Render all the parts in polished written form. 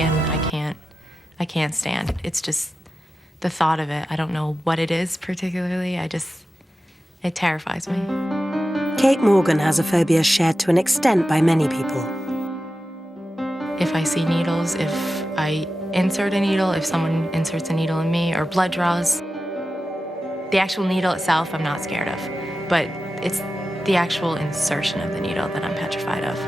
skin, I can't stand. It's just the thought of it. I don't know what it is particularly. It terrifies me. Kate Morgan has a phobia shared to an extent by many people. If I see needles, if I insert a needle, if someone inserts a needle in me, or blood draws, the actual needle itself I'm not scared of, but it's the actual insertion of the needle that I'm petrified of.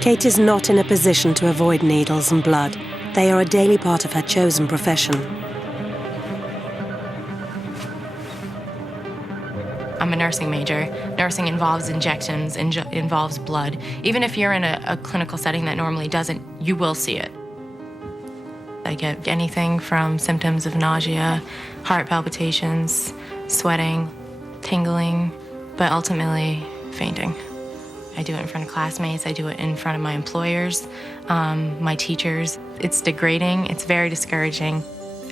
Kate is not in a position to avoid needles and blood. They are a daily part of her chosen profession. I'm a nursing major. Nursing involves injections, involves blood. Even if you're in a clinical setting that normally doesn't, you will see it. I get anything from symptoms of nausea, heart palpitations, sweating, tingling, but ultimately fainting. I do it in front of classmates, I do it in front of my employers, my teachers. It's degrading, it's very discouraging.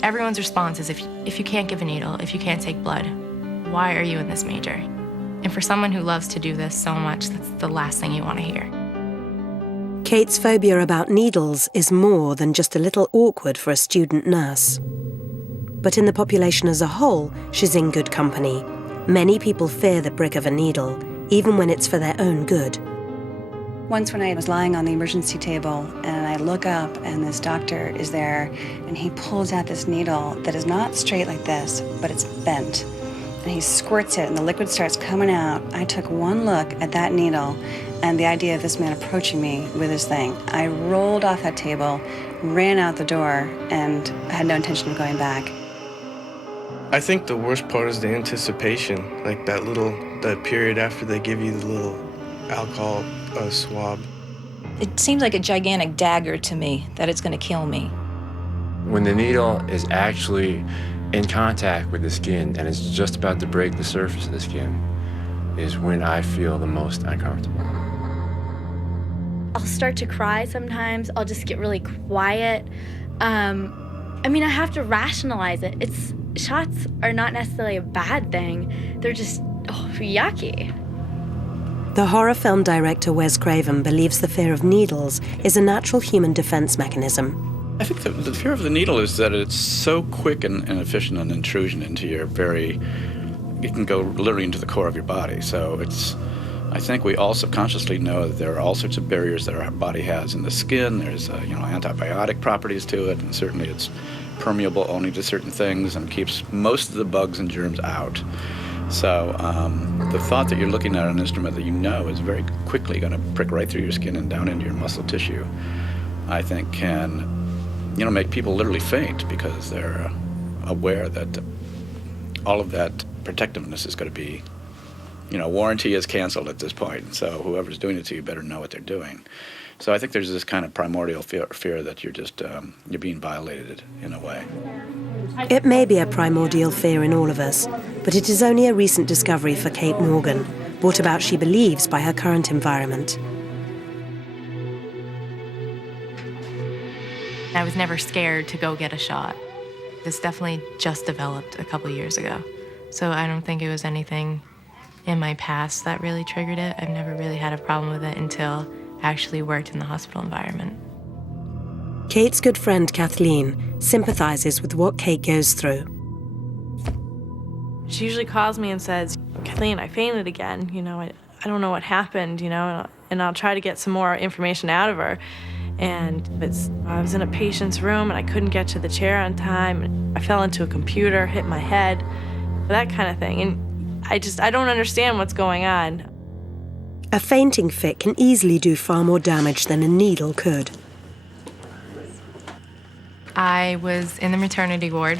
Everyone's response is if you can't give a needle, if you can't take blood, why are you in this major? And for someone who loves to do this so much, that's the last thing you want to hear. Kate's phobia about needles is more than just a little awkward for a student nurse. But in the population as a whole, she's in good company. Many people fear the prick of a needle, even when it's for their own good. Once when I was lying on the emergency table and I look up and this doctor is there and he pulls out this needle that is not straight like this, but it's bent. And he squirts it and the liquid starts coming out. I took one look at that needle and the idea of this man approaching me with this thing. I rolled off that table, ran out the door, and had no intention of going back. I think the worst part is the anticipation, like that period after they give you the little alcohol swab. It seems like a gigantic dagger to me that it's going to kill me. When the needle is actually in contact with the skin and it's just about to break the surface of the skin is when I feel the most uncomfortable. I'll start to cry sometimes. I'll just get really quiet. I have to rationalize it. Shots are not necessarily a bad thing. They're just yucky. The horror film director Wes Craven believes the fear of needles is a natural human defense mechanism. I think the fear of the needle is that it's so quick and efficient an intrusion into your it can go literally into the core of your body. So I think we all subconsciously know that there are all sorts of barriers that our body has in the skin. There's antibiotic properties to it, and certainly it's permeable only to certain things and keeps most of the bugs and germs out. So the thought that you're looking at an instrument that you know is very quickly going to prick right through your skin and down into your muscle tissue, I think can make people literally faint because they're aware that all of that protectiveness is going to be, warranty is canceled at this point. So whoever's doing it to you better know what they're doing. So I think there's this kind of primordial fear that you're just, you're being violated in a way. It may be a primordial fear in all of us, but it is only a recent discovery for Kate Morgan, brought about, she believes, by her current environment. I was never scared to go get a shot. This definitely just developed a couple years ago. So I don't think it was anything in my past that really triggered it. I've never really had a problem with it until I actually worked in the hospital environment. Kate's good friend Kathleen sympathizes with what Kate goes through. She usually calls me and says, "Kathleen, I fainted again. I don't know what happened, and I'll try to get some more information out of her. And I was in a patient's room and I couldn't get to the chair on time. And I fell into a computer, hit my head, that kind of thing. And I don't understand what's going on." A fainting fit can easily do far more damage than a needle could. I was in the maternity ward.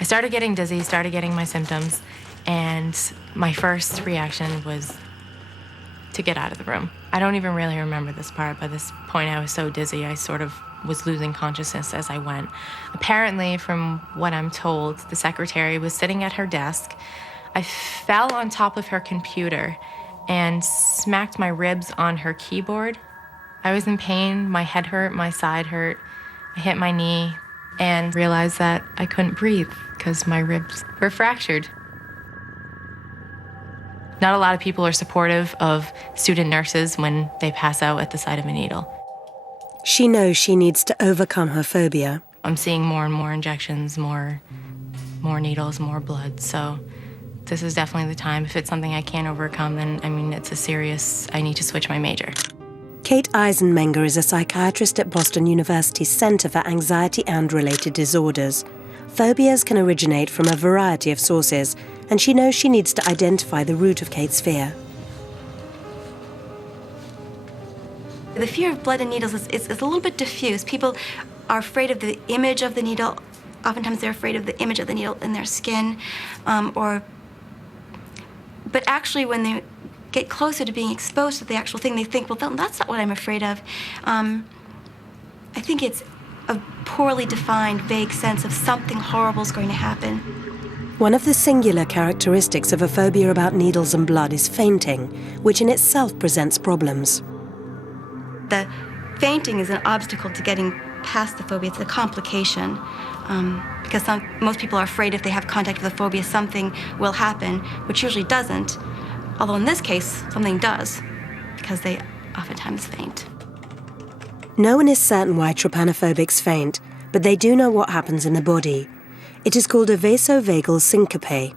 I started getting dizzy, started getting my symptoms, and my first reaction was to get out of the room. I don't even really remember this part. By this point, I was so dizzy, I sort of was losing consciousness as I went. Apparently, from what I'm told, the secretary was sitting at her desk. I fell on top of her computer and smacked my ribs on her keyboard. I was in pain, my head hurt, my side hurt. I hit my knee and realized that I couldn't breathe because my ribs were fractured. Not a lot of people are supportive of student nurses when they pass out at the sight of a needle. She knows she needs to overcome her phobia. I'm seeing more and more injections, more needles, more blood. So this is definitely the time. If it's something I can't overcome, then, it's a serious, I need to switch my major. Kate Eisenmenger is a psychiatrist at Boston University's Center for Anxiety and Related Disorders. Phobias can originate from a variety of sources, and she knows she needs to identify the root of Kate's fear. The fear of blood and needles is a little bit diffuse. People are afraid of the image of the needle. Oftentimes they're afraid of the image of the needle in their skin, but actually when they get closer to being exposed to the actual thing, they think, well, that's not what I'm afraid of. I think it's a poorly defined, vague sense of something horrible is going to happen. One of the singular characteristics of a phobia about needles and blood is fainting, which in itself presents problems. The fainting is an obstacle to getting past the phobia. It's a complication because most people are afraid if they have contact with the phobia, something will happen, which usually doesn't. Although in this case, something does, because they oftentimes faint. No one is certain why trypanophobics faint, but they do know what happens in the body. It is called a VasoVagal Syncope.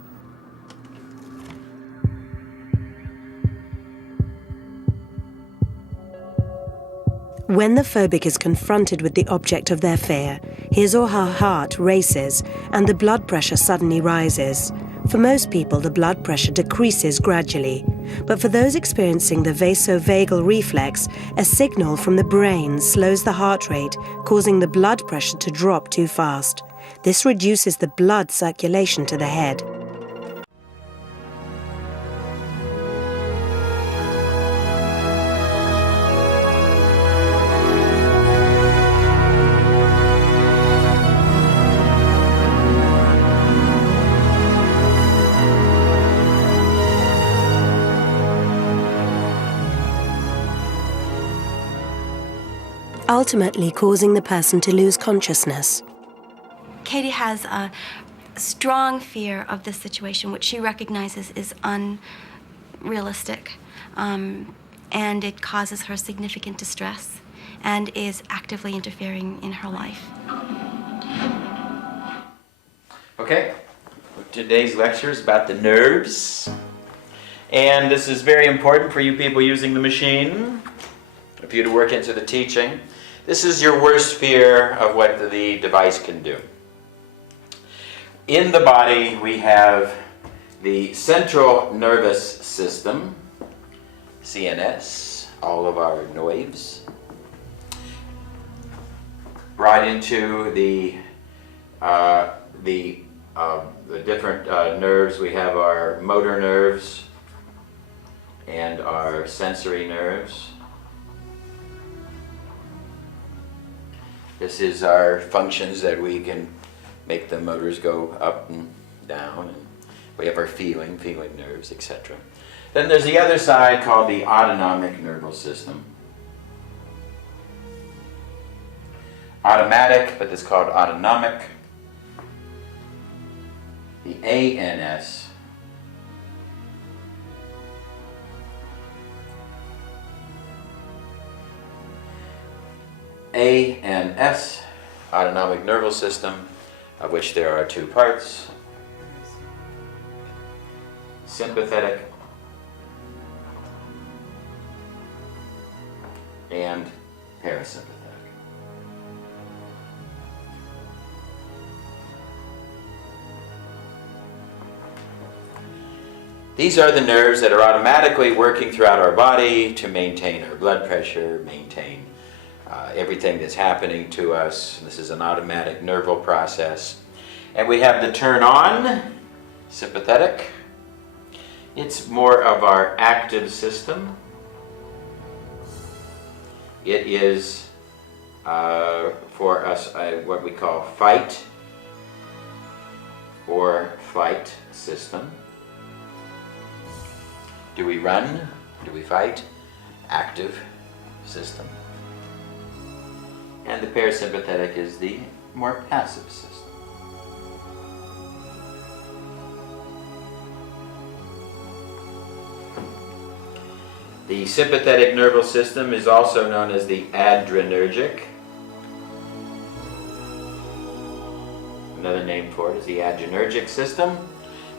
When the phobic is confronted with the object of their fear, his or her heart races and the blood pressure suddenly rises. For most people, the blood pressure decreases gradually, but for those experiencing the vasovagal reflex, a signal from the brain slows the heart rate, causing the blood pressure to drop too fast. This reduces the blood circulation to the head. Ultimately causing the person to lose consciousness. Katie has a strong fear of this situation, which she recognizes is unrealistic, and it causes her significant distress and is actively interfering in her life. Okay, today's lecture is about the nerves, and this is very important for you people using the machine, for you to work into the teaching. This is your worst fear of what the device can do. In the body, we have the central nervous system, CNS, all of our nerves, brought into the different nerves. We have our motor nerves and our sensory nerves. This is our functions that we can make the motors go up and down. And we have our feeling nerves, etc. Then there's the other side called the autonomic nervous system. Automatic, but it's called autonomic. The ANS. ANS, autonomic nervous system, of which there are two parts. Sympathetic and parasympathetic. These are the nerves that are automatically working throughout our body to maintain our blood pressure, maintain everything that's happening to us. This is an automatic nerval process. And we have the turn on, sympathetic. It's more of our active system. It is for us what we call fight or flight system. Do we run? Do we fight? Active system. And the parasympathetic is the more passive system. The sympathetic nervous system is also known as the adrenergic. Another name for it is the adrenergic system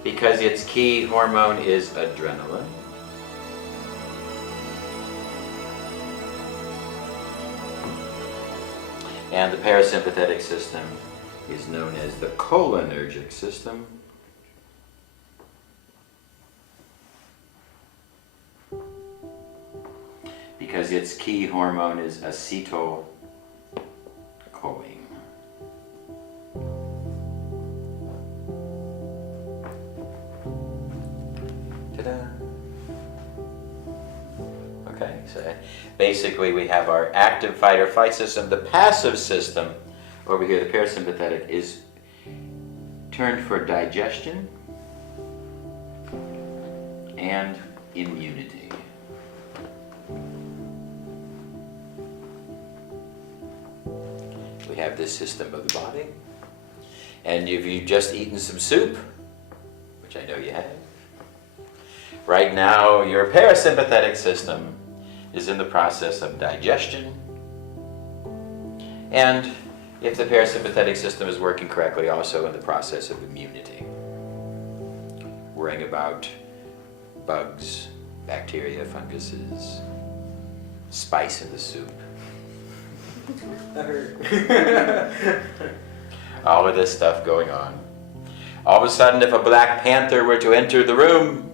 because its key hormone is adrenaline. And the parasympathetic system is known as the cholinergic system. Because its key hormone is acetylcholine. Ta-da! Okay, so basically we have our active fight or flight system. The passive system, over here, the parasympathetic, is turned for digestion and immunity. We have this system of the body. And if you've just eaten some soup, which I know you have, right now your parasympathetic system is in the process of digestion. And if the parasympathetic system is working correctly, also in the process of immunity. Worrying about bugs, bacteria, funguses, spice in the soup. All of this stuff going on. All of a sudden, if a Black Panther were to enter the room,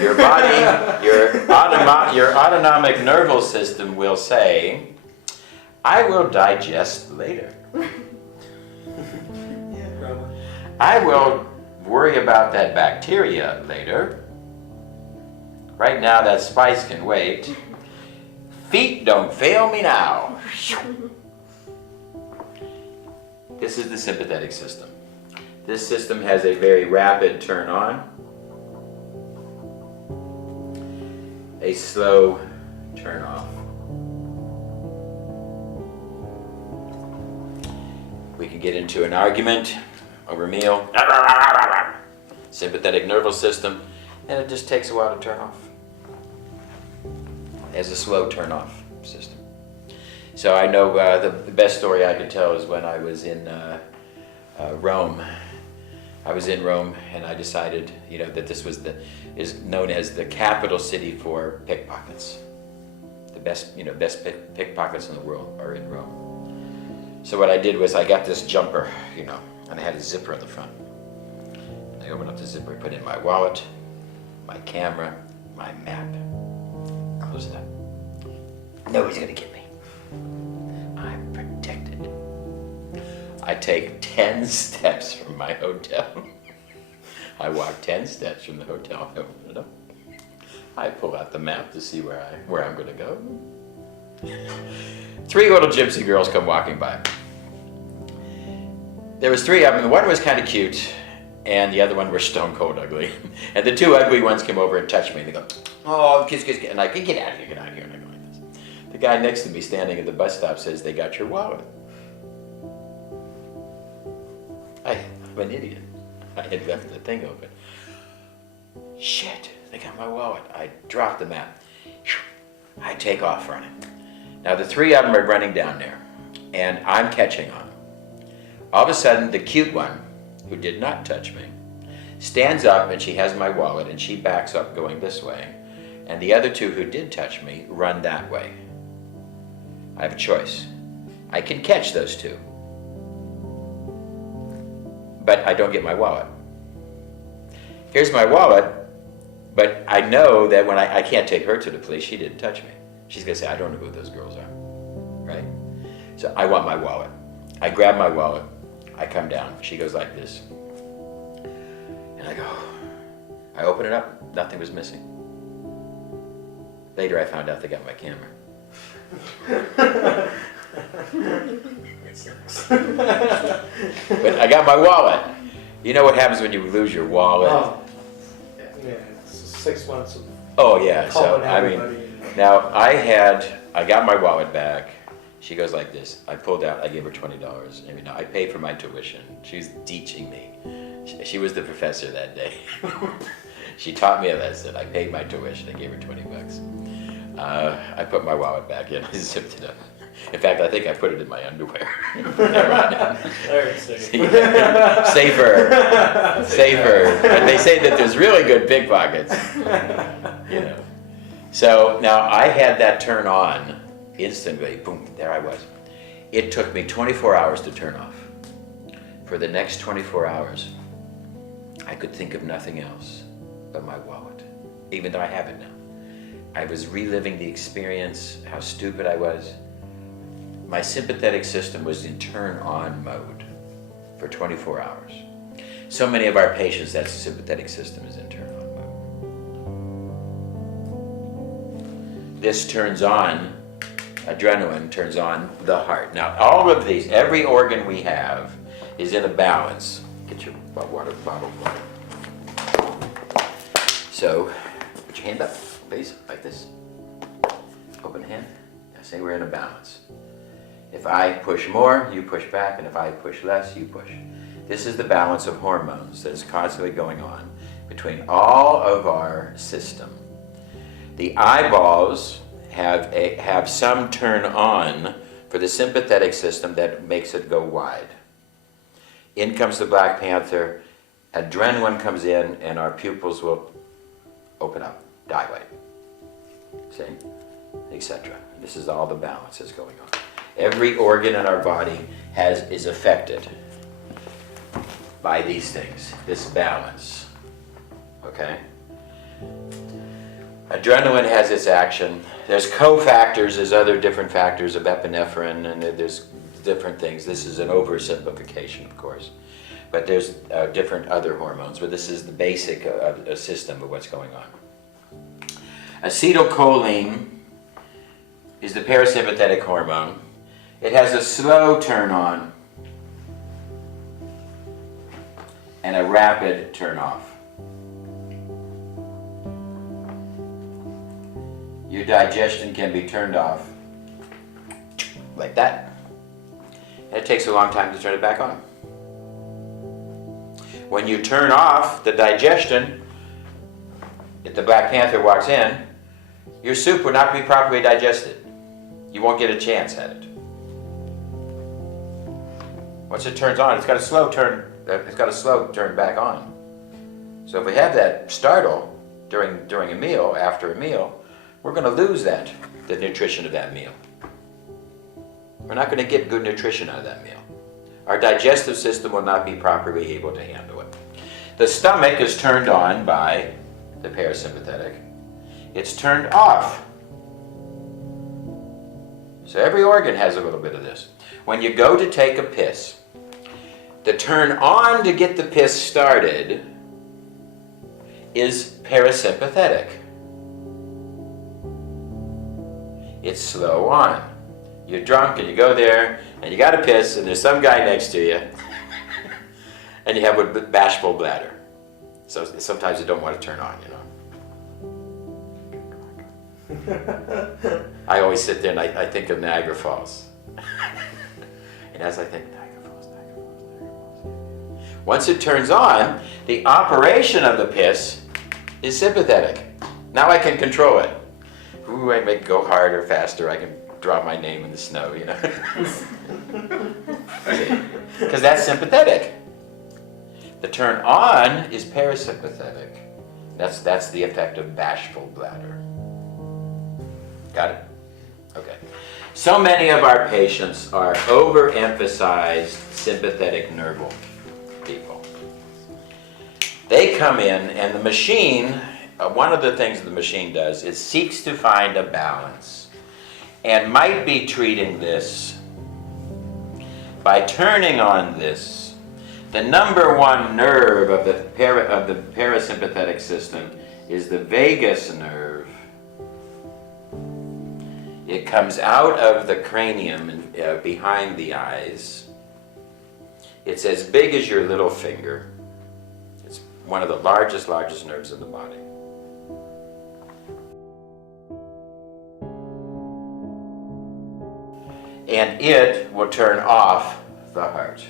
your body, your autonomic nervous system will say, I will digest later. I will worry about that bacteria later. Right now, that spice can wait. Feet don't fail me now. This is the sympathetic system. This system has a very rapid turn on, a slow turn off. We can get into an argument over a meal. Sympathetic nervous system, and it just takes a while to turn off. As a slow turn off system. So I know the best story I could tell is when I was in Rome. I was in Rome and I decided, that this is known as the capital city for pickpockets. The best pickpockets in the world are in Rome. So what I did was I got this jumper, and I had a zipper on the front. I opened up the zipper, put in my wallet, my camera, my map. Close it up. Nobody's gonna get me. I'm protected. I take 10 steps from my hotel. I walk 10 steps from the hotel. I open it up. I pull out the map to see where I'm gonna go. 3 little gypsy girls come walking by. There was 3 of them. One was kind of cute, and the other one were stone cold ugly. And the 2 ugly ones came over and touched me. They go, oh, kiss, kiss, kiss. And I go, get out of here, get out of here. And I go like this. The guy next to me standing at the bus stop says, they got your wallet. I'm an idiot. I had left the thing open. Shit, they got my wallet. I dropped the map. I take off running. Now the 3 of them are running down there, and I'm catching on them. All of a sudden, the cute one, who did not touch me, stands up and she has my wallet and she backs up going this way. And the other 2 who did touch me run that way. I have a choice. I can catch those 2, but I don't get my wallet. Here's my wallet, but I know that when I can't take her to the police, she didn't touch me. She's gonna say, I don't know who those girls are, right? So I want my wallet. I grab my wallet, I come down, she goes like this. And I go, I open it up, nothing was missing. Later I found out they got my camera. But I got my wallet. You know what happens when you lose your wallet? Oh, yeah, it's 6 months of oh yeah, so calling I mean, everybody. now I got my wallet back. She goes like this. I pulled out, I gave her $20. I mean, I paid for my tuition. She was teaching me. She was the professor that day. She taught me a lesson. I paid my tuition. I gave her 20 bucks. I put my wallet back in. I zipped it up. In fact, I think I put it in my underwear. Safer. But they say that there's really good pickpockets. You know. So now I had that turn on instantly. Boom, there I was. It took me 24 hours to turn off. For the next 24 hours, I could think of nothing else but my wallet, even though I have it now. I was reliving the experience, how stupid I was. My sympathetic system was in turn-on mode for 24 hours. So many of our patients, that sympathetic system is in turn-on mode. This turns on, adrenaline turns on the heart. Now, all of these, every organ we have is in a balance. Get your water bottle. So, put your hand up, please, like this. Open hand. I say we're in a balance. If I push more, you push back, and if I push less, you push. This is the balance of hormones that is constantly going on between all of our system. The eyeballs have some turn on for the sympathetic system that makes it go wide. In comes the Black Panther, adrenaline comes in, and our pupils will open up, dilate, see, etc. This is all the balance that's going on. Every organ in our body is affected by these things, this balance, okay? Adrenaline has its action. There's cofactors, there's other different factors of epinephrine, and there's different things. This is an oversimplification, of course. But there's different other hormones, but this is the basic system of what's going on. Acetylcholine is the parasympathetic hormone. It has a slow turn on and a rapid turn off. Your digestion can be turned off like that. And it takes a long time to turn it back on. When you turn off the digestion, if the Black Panther walks in, your soup will not be properly digested. You won't get a chance at it. Once it turns on, it's got a slow turn back on. So if we have that startle during a meal, after a meal, we're going to lose the nutrition of that meal. We're not going to get good nutrition out of that meal. Our digestive system will not be properly able to handle it. The stomach is turned on by the parasympathetic. It's turned off. So every organ has a little bit of this. When you go to take a piss, the turn on to get the piss started is parasympathetic. It's slow on. You're drunk and you go there and you got to piss and there's some guy next to you and you have a bashful bladder. So sometimes you don't want to turn on, you know. I always sit there and I think of Niagara Falls. And as I think, Niagara Falls. Once it turns on, the operation of the piss is sympathetic. Now I can control it. Ooh, I make it go harder, faster. I can draw my name in the snow, you know. Because that's sympathetic. The turn on is parasympathetic. That's the effect of bashful bladder. Got it? Okay. So many of our patients are overemphasized sympathetic nerval people. They come in and the machine, one of the things the machine does is seeks to find a balance and might be treating this by turning on this. The number one nerve of the parasympathetic system is the vagus nerve. It comes out of the cranium and behind the eyes. It's as big as your little finger. It's one of the largest nerves in the body. And it will turn off the heart.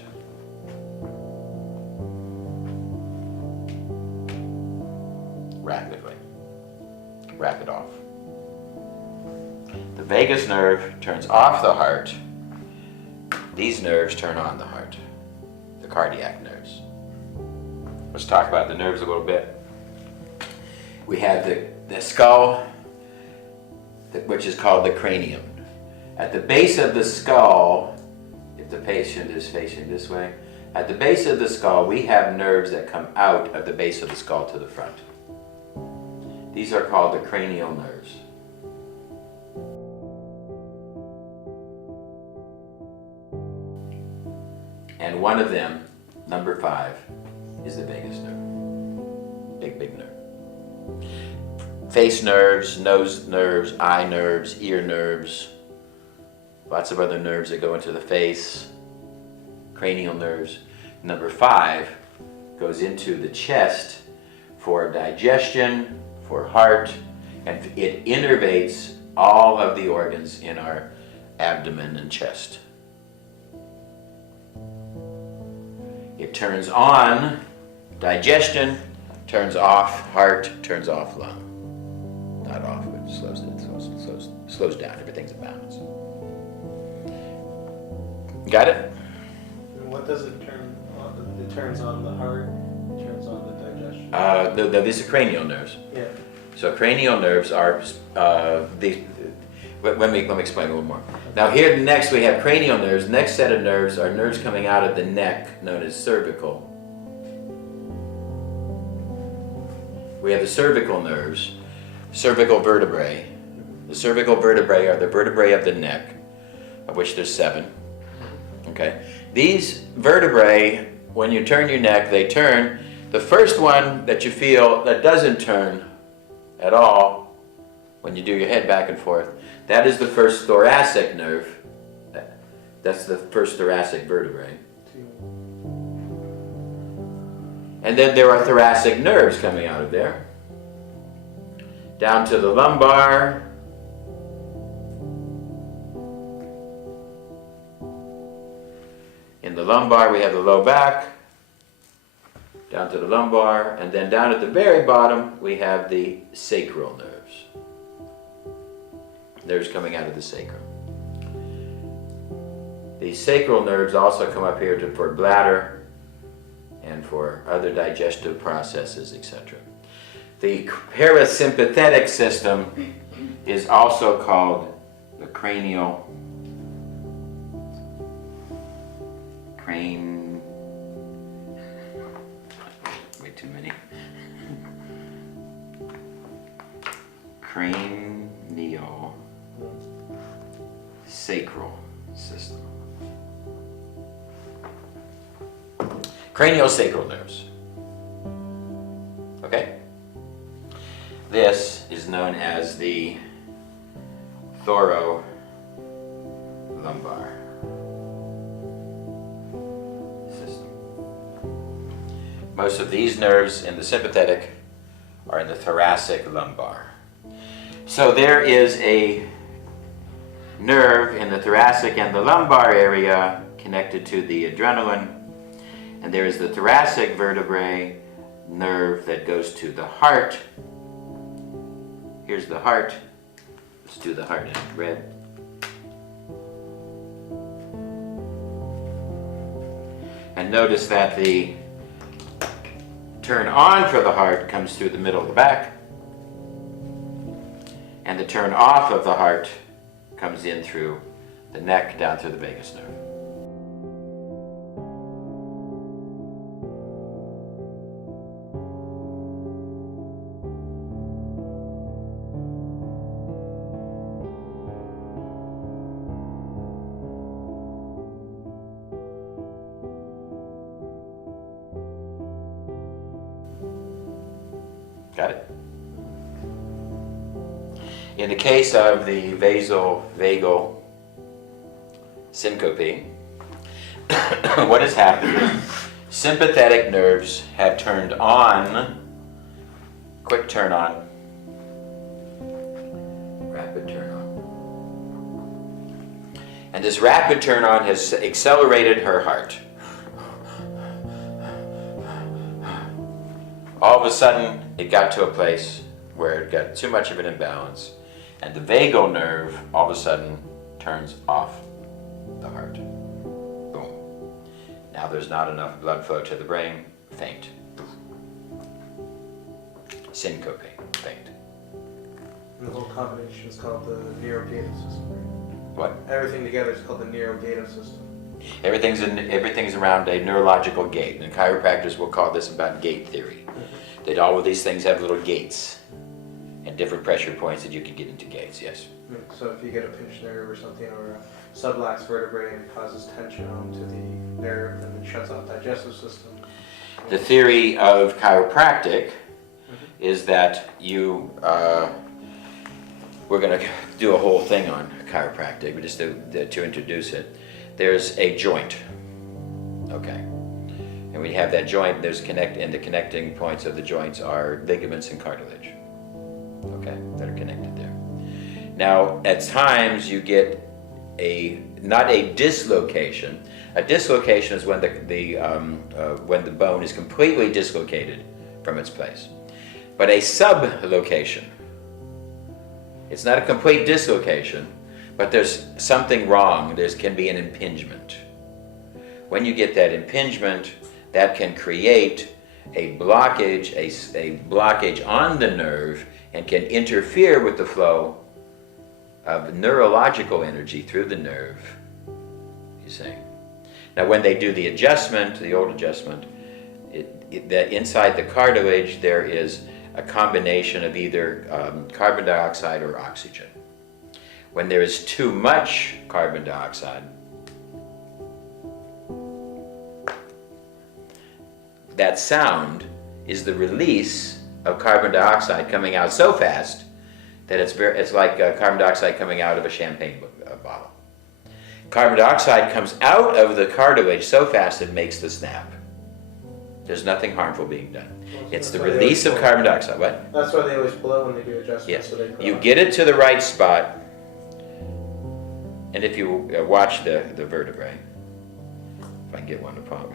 vagus nerve turns off the heart. These nerves turn on the heart, the cardiac nerves. Let's talk about the nerves a little bit. We have the skull, which is called the cranium. At the base of the skull, if the patient is facing this way, at the base of the skull, we have nerves that come out of the base of the skull to the front. These are called the cranial nerves. And one of them, number 5, is the vagus nerve. Big nerve. Face nerves, nose nerves, eye nerves, ear nerves, lots of other nerves that go into the face, cranial nerves. Number 5 goes into the chest for digestion, for heart, and it innervates all of the organs in our abdomen and chest. It turns on digestion, turns off heart, turns off lung. Not off, but slows down. Everything's in balance. Got it? And what does it turn on? It turns on the heart, it turns on the digestion. These are cranial nerves. Yeah. So cranial nerves are let me explain a little more. Now here next we have cranial nerves. Next set of nerves are nerves coming out of the neck, known as cervical. We have the cervical nerves, cervical vertebrae. The cervical vertebrae are the vertebrae of the neck, of which there's 7. Okay. These vertebrae, when you turn your neck, they turn. The first one that you feel that doesn't turn at all, when you do your head back and forth, that is the first thoracic nerve. That's the first thoracic vertebrae. And then there are thoracic nerves coming out of there. Down to the lumbar. In the lumbar we have the low back. Down to the lumbar. And then down at the very bottom we have the sacral nerves. Nerves coming out of the sacrum. The sacral nerves also come up here for bladder and for other digestive processes, etc. The parasympathetic system is also called the cranial sacral system. Craniosacral nerves. Okay? This is known as the thorilumbar system. Most of these nerves in the sympathetic are in the thoracic lumbar. So there is a nerve in the thoracic and the lumbar area connected to the adrenaline, and there is the thoracic vertebrae nerve that goes to the heart. Here's the heart. Let's do the heart in red. And notice that the turn on for the heart comes through the middle of the back, and the turn off of the heart comes in through the neck down to the vagus nerve. Got it? In the case of the VasoVagal Syncope, what has happened is sympathetic nerves have turned on, quick turn on, rapid turn on. And this rapid turn on has accelerated her heart. All of a sudden, it got to a place where it got too much of an imbalance, And the vagal nerve all of a sudden turns off the heart. Boom. Now there's not enough blood flow to the brain, faint. Syncope, faint. And the whole combination is called the neurogative system. What? Everything together is called the neurogative system. Everything's around a neurological gate, and chiropractors will call this about gate theory. That all of these things have little gates and different pressure points that you can get into gates, yes. So if you get a pinched nerve or something, or a sublux vertebrae, and it causes tension onto the nerve and it shuts off the digestive system. The theory of chiropractic is that we're going to do a whole thing on chiropractic, but just to introduce it. There's a joint, okay? And when you have that joint, and the connecting points of the joints are ligaments and cartilage, okay, that are connected there. Now, at times you get not a dislocation. A dislocation is when when the bone is completely dislocated from its place. But a sublocation, it's not a complete dislocation, but there's something wrong. There can be an impingement. When you get that impingement, that can create a blockage on the nerve and can interfere with the flow of neurological energy through the nerve, you see. Now when they do the adjustment, the old adjustment, that inside the cartilage there is a combination of either carbon dioxide or oxygen. When there is too much carbon dioxide, that sound is the release of carbon dioxide coming out so fast that it's like carbon dioxide coming out of a champagne bottle. Carbon dioxide comes out of the cartilage so fast it makes the snap. There's nothing harmful being done. It's the release of carbon dioxide. What? That's why they always blow when they do adjustments. Yes. So they You get it to the right spot, and if you watch the vertebrae, if I can get one to pop.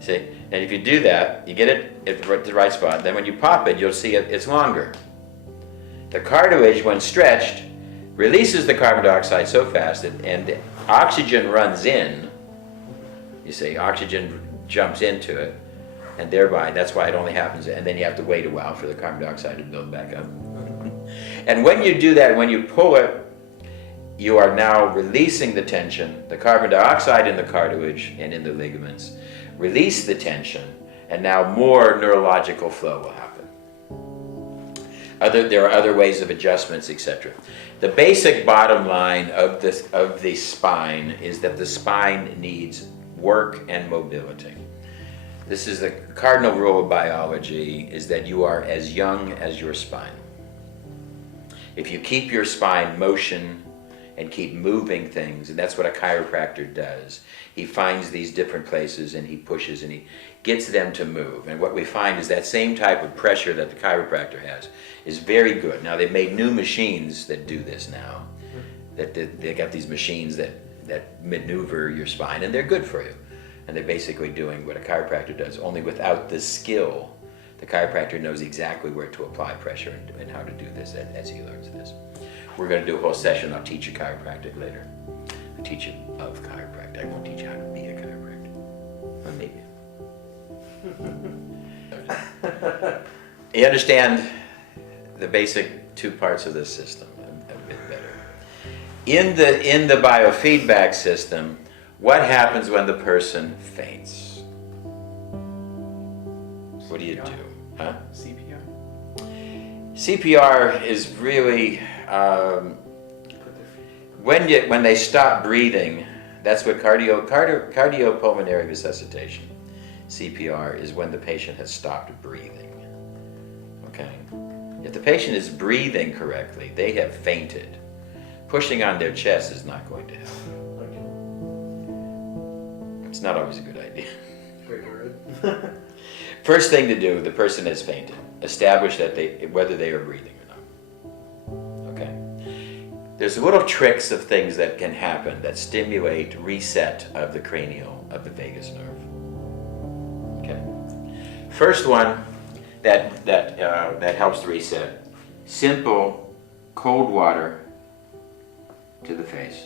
See, and if you do that, you get it at the right spot. Then when you pop it, you'll see it's longer. The cartilage, when stretched, releases the carbon dioxide so fast and the oxygen runs in. You see, oxygen jumps into it, and thereby, that's why it only happens, and then you have to wait a while for the carbon dioxide to build back up. And when you do that, when you pull it, you are now releasing the tension. The carbon dioxide in the cartilage and in the ligaments release the tension, and now more neurological flow will happen. There are other ways of adjustments, etc. The basic bottom line of the spine is that the spine needs work and mobility. This is the cardinal rule of biology, is that you are as young as your spine. If you keep your spine motion and keep moving things, and that's what a chiropractor does. He finds these different places and he pushes and he gets them to move. And what we find is that same type of pressure that the chiropractor has is very good. Now they've made new machines that do this now. That they got these machines that maneuver your spine, and they're good for you. And they're basically doing what a chiropractor does, only without the skill. The chiropractor knows exactly where to apply pressure and how to do this as he learns this. We're going to do a whole session. I'll teach you chiropractic later. I'll teach you of chiropractic. I won't teach you how to be a chiropractor. Or maybe. You understand the basic two parts of this system a bit better. In the biofeedback system, what happens when the person faints? What do you do? Huh? CPR. CPR is really when they stop breathing. That's what cardiopulmonary resuscitation. CPR is when the patient has stopped breathing. Okay. If the patient is breathing correctly, they have fainted. Pushing on their chest is not going to help. It's not always a good idea. First thing to do, the person has fainted. Establish that whether they are breathing or not. Okay. There's little tricks of things that can happen that stimulate reset of the of the vagus nerve. Okay. First one that helps to reset. Simple cold water to the face.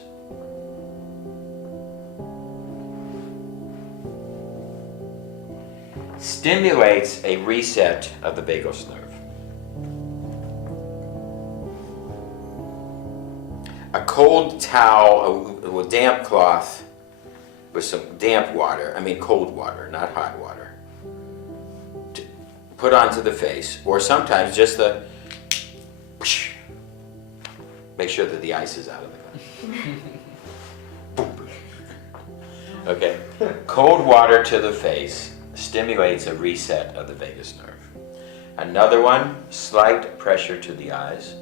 Stimulates a reset of the vagus nerve. A cold towel, a damp cloth with some damp water, cold water, not hot water, to put onto the face, or sometimes just the make sure that the ice is out of the glass. Okay, cold water to the face stimulates a reset of the vagus nerve. Another one, slight pressure to the eyes.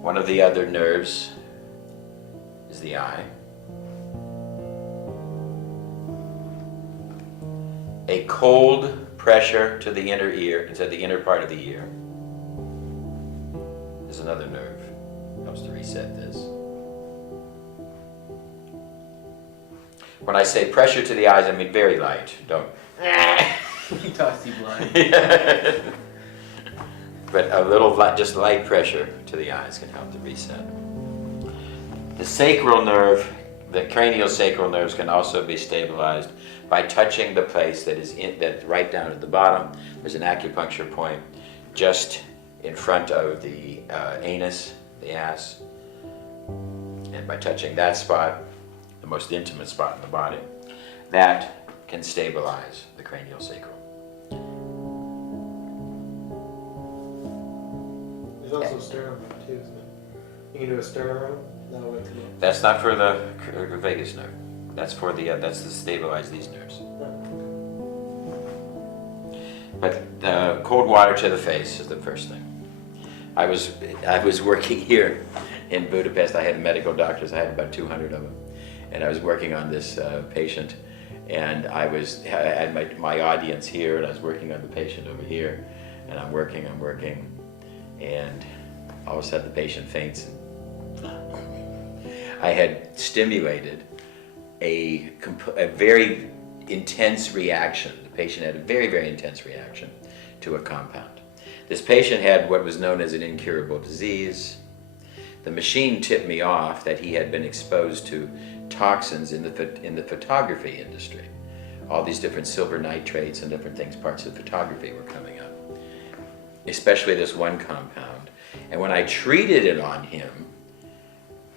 One of the other nerves is the eye. A cold pressure to the inner ear, to the inner part of the ear. There's another nerve, helps to reset this. When I say pressure to the eyes, I mean very light. Don't. He talks you blind. But a little, just light pressure to the eyes can help to reset. The sacral nerve, the craniosacral nerves can also be stabilized by touching the place that is that's right down at the bottom. There's an acupuncture point just in front of the anus, the ass. And by touching that spot, the most intimate spot in the body, that can stabilize the craniosacral. There's also sternum too, isn't it? You can do a sternum. That's not for the vagus nerve. That's for the that's to stabilize these nerves. But cold water to the face is the first thing. I was working here in Budapest. I had medical doctors. I had about 200 of them, and I was working on this patient. And I had my audience here, and I was working on the patient over here. And I'm working, and all of a sudden the patient faints. I had stimulated a very intense reaction. The patient had a very, very intense reaction to a compound. This patient had what was known as an incurable disease. The machine tipped me off that he had been exposed to toxins in the photography industry. All these different silver nitrates and different things, parts of photography were coming up, especially this one compound. And when I treated it on him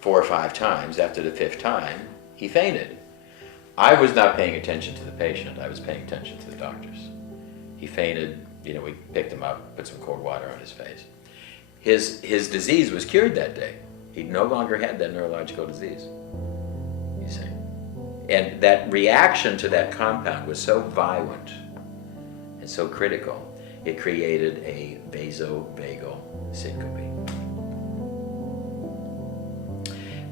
4 or 5 times, after the 5th time, he fainted. I was not paying attention to the patient, I was paying attention to the doctors. He fainted, we picked him up, put some cold water on his face. His disease was cured that day. He no longer had that neurological disease, you see. And that reaction to that compound was so violent and so critical, it created a VasoVagal Syncope.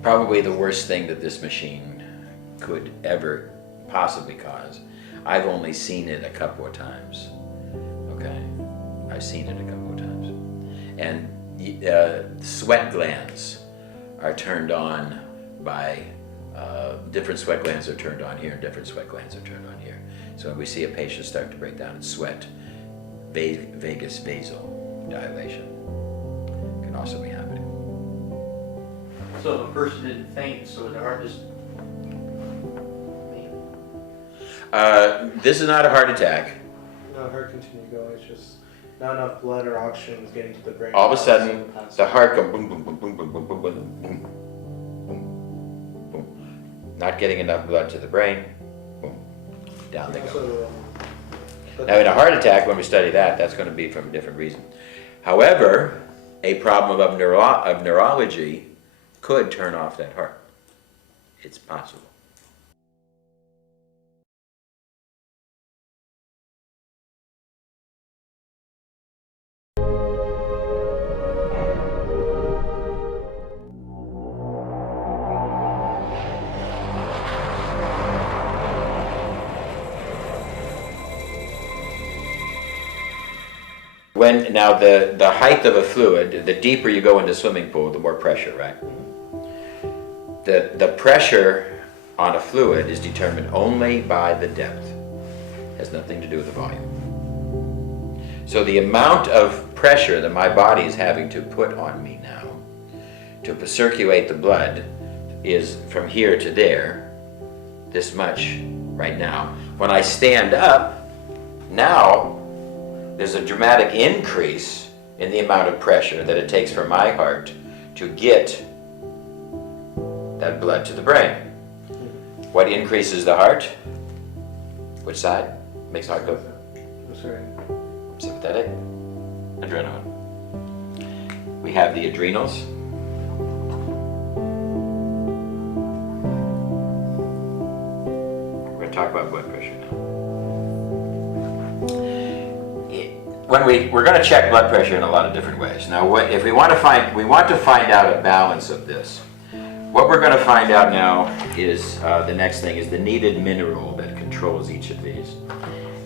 Probably the worst thing that this machine could ever possibly cause. I've only seen it a couple of times, okay? I've seen it a couple of times. And sweat glands are turned on by, different sweat glands are turned on here, and different sweat glands are turned on here. So when we see a patient start to break down in sweat, vagus vasodilation can also be happening. So if a person didn't faint, so the heart just... This is not a heart attack. No, heart continued going. It's just not enough blood or oxygen is getting to the brain. All of a sudden, the heart goes boom, boom, boom, boom, boom, boom, boom, boom, boom, boom, boom. Not getting enough blood to the brain, boom, down they go. Now, in a heart attack, when we study that, that's going to be from a different reason. However, a problem of neurology could turn off that heart. It's possible. Now the height of a fluid, the deeper you go into the swimming pool, the more pressure, right? The pressure on a fluid is determined only by the depth. It has nothing to do with the volume. So the amount of pressure that my body is having to put on me now to circulate the blood is from here to there, this much right now. When I stand up, now there's a dramatic increase in the amount of pressure that it takes for my heart to get that blood to the brain. What increases the heart? Which side makes the heart go? Sympathetic? Adrenaline. We have the adrenals. We're going to talk about blood pressure now. When we're going to check blood pressure in a lot of different ways. Now, if we want to find out a balance of this. What we're going to find out now is the next thing is the needed mineral that controls each of these.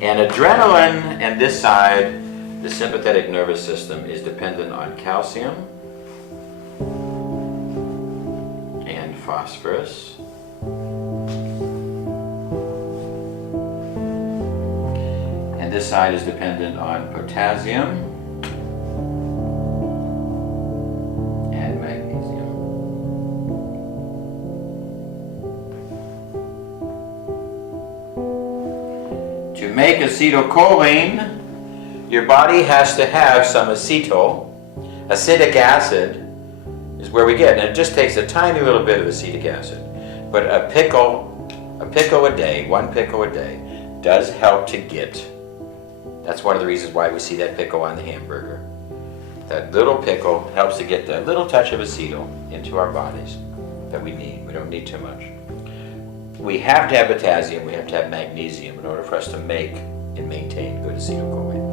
And adrenaline, and this side, the sympathetic nervous system, is dependent on calcium and phosphorus. And this side is dependent on potassium and magnesium. To make acetylcholine, your body has to have some acetyl. Acetic acid is where we get, and it just takes a tiny little bit of acetic acid. But a pickle a day, 1 pickle a day, does help to get. That's one of the reasons why we see that pickle on the hamburger. That little pickle helps to get that little touch of acetyl into our bodies that we need. We don't need too much. We have to have potassium, we have to have magnesium in order for us to make and maintain good acetylcholine.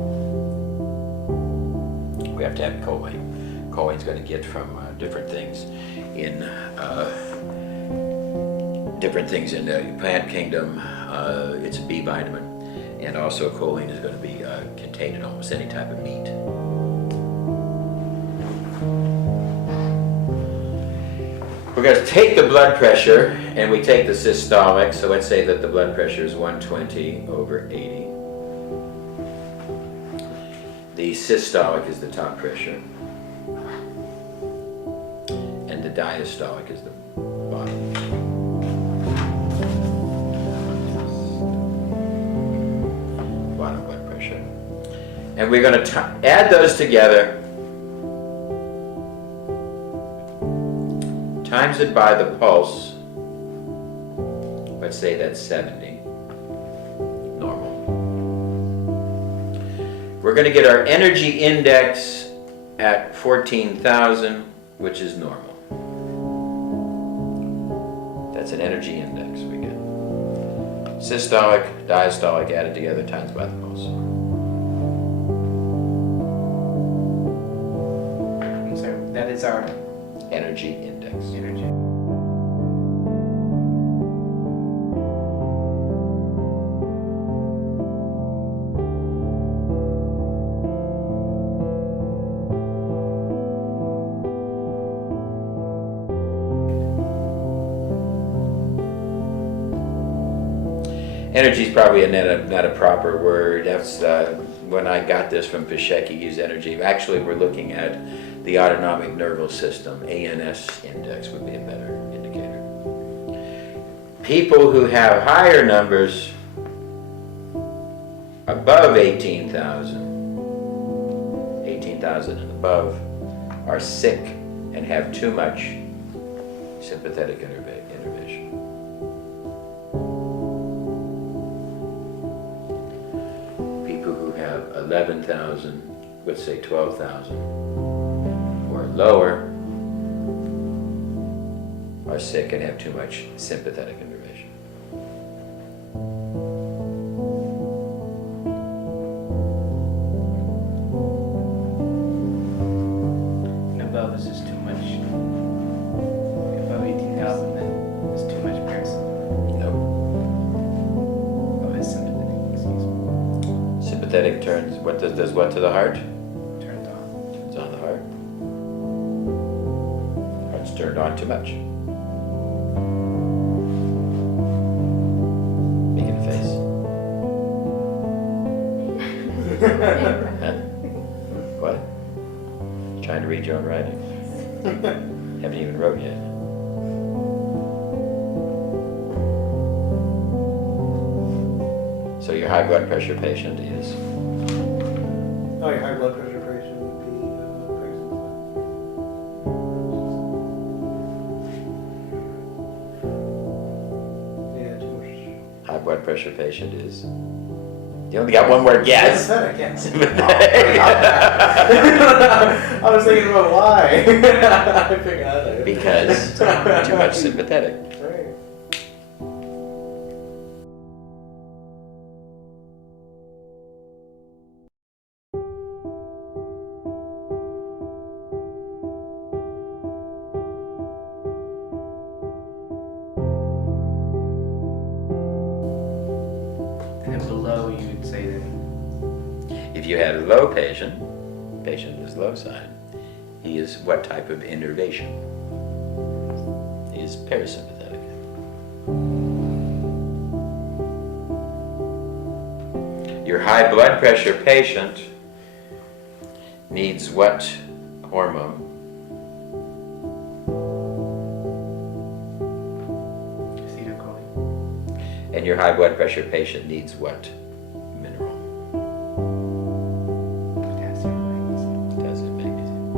We have to have choline. Choline's going to get from different things in the plant kingdom. It's a B vitamin, and also choline is going to be contained in almost any type of meat. We're going to take the blood pressure and we take the systolic. So let's say that the blood pressure is 120/80. The systolic is the top pressure, and the diastolic is the bottom. Bottom blood pressure. And we're going to add those together, times it by the pulse. Let's say that's 70. Normal. We're going to get our energy index at 14,000, which is normal. That's an energy index we get. Systolic, diastolic added together times by the pulse. So that is our energy index. Energy. Energy is probably not a proper word. That's when I got this from Pischek, he used energy. Actually, we're looking at the autonomic nervous system. ANS index would be a better indicator. People who have higher numbers above 18,000 and above are sick and have too much sympathetic innervation. People who have 11,000, let's say 12,000, or lower, are sick and have too much sympathetic innervation. And above is just too much. Above 18,000, then is too much parasympathetic. Nope. Oh, it's sympathetic, excuse me. Sympathetic turns, what does what to the heart? Turned on. Turns on the heart. Heart's turned on too much. Making a face. Huh? your own writing? Haven't even wrote yet. So your high blood pressure patient is? Oh, your high blood pressure patient would be pregnant. Yeah, too much. High blood pressure patient is? You only got one word guess. Sympathetic, yes. I was thinking about why. I figured out that. Because too much sympathetic. Right. And then below, you would say that If you had a low patient is low side, he is what type of innervation? He is parasympathetic. Your high blood pressure patient needs what hormone? acetylcholine. And your high blood pressure patient needs what mineral? Potassium, magnesium. Potassium, magnesium.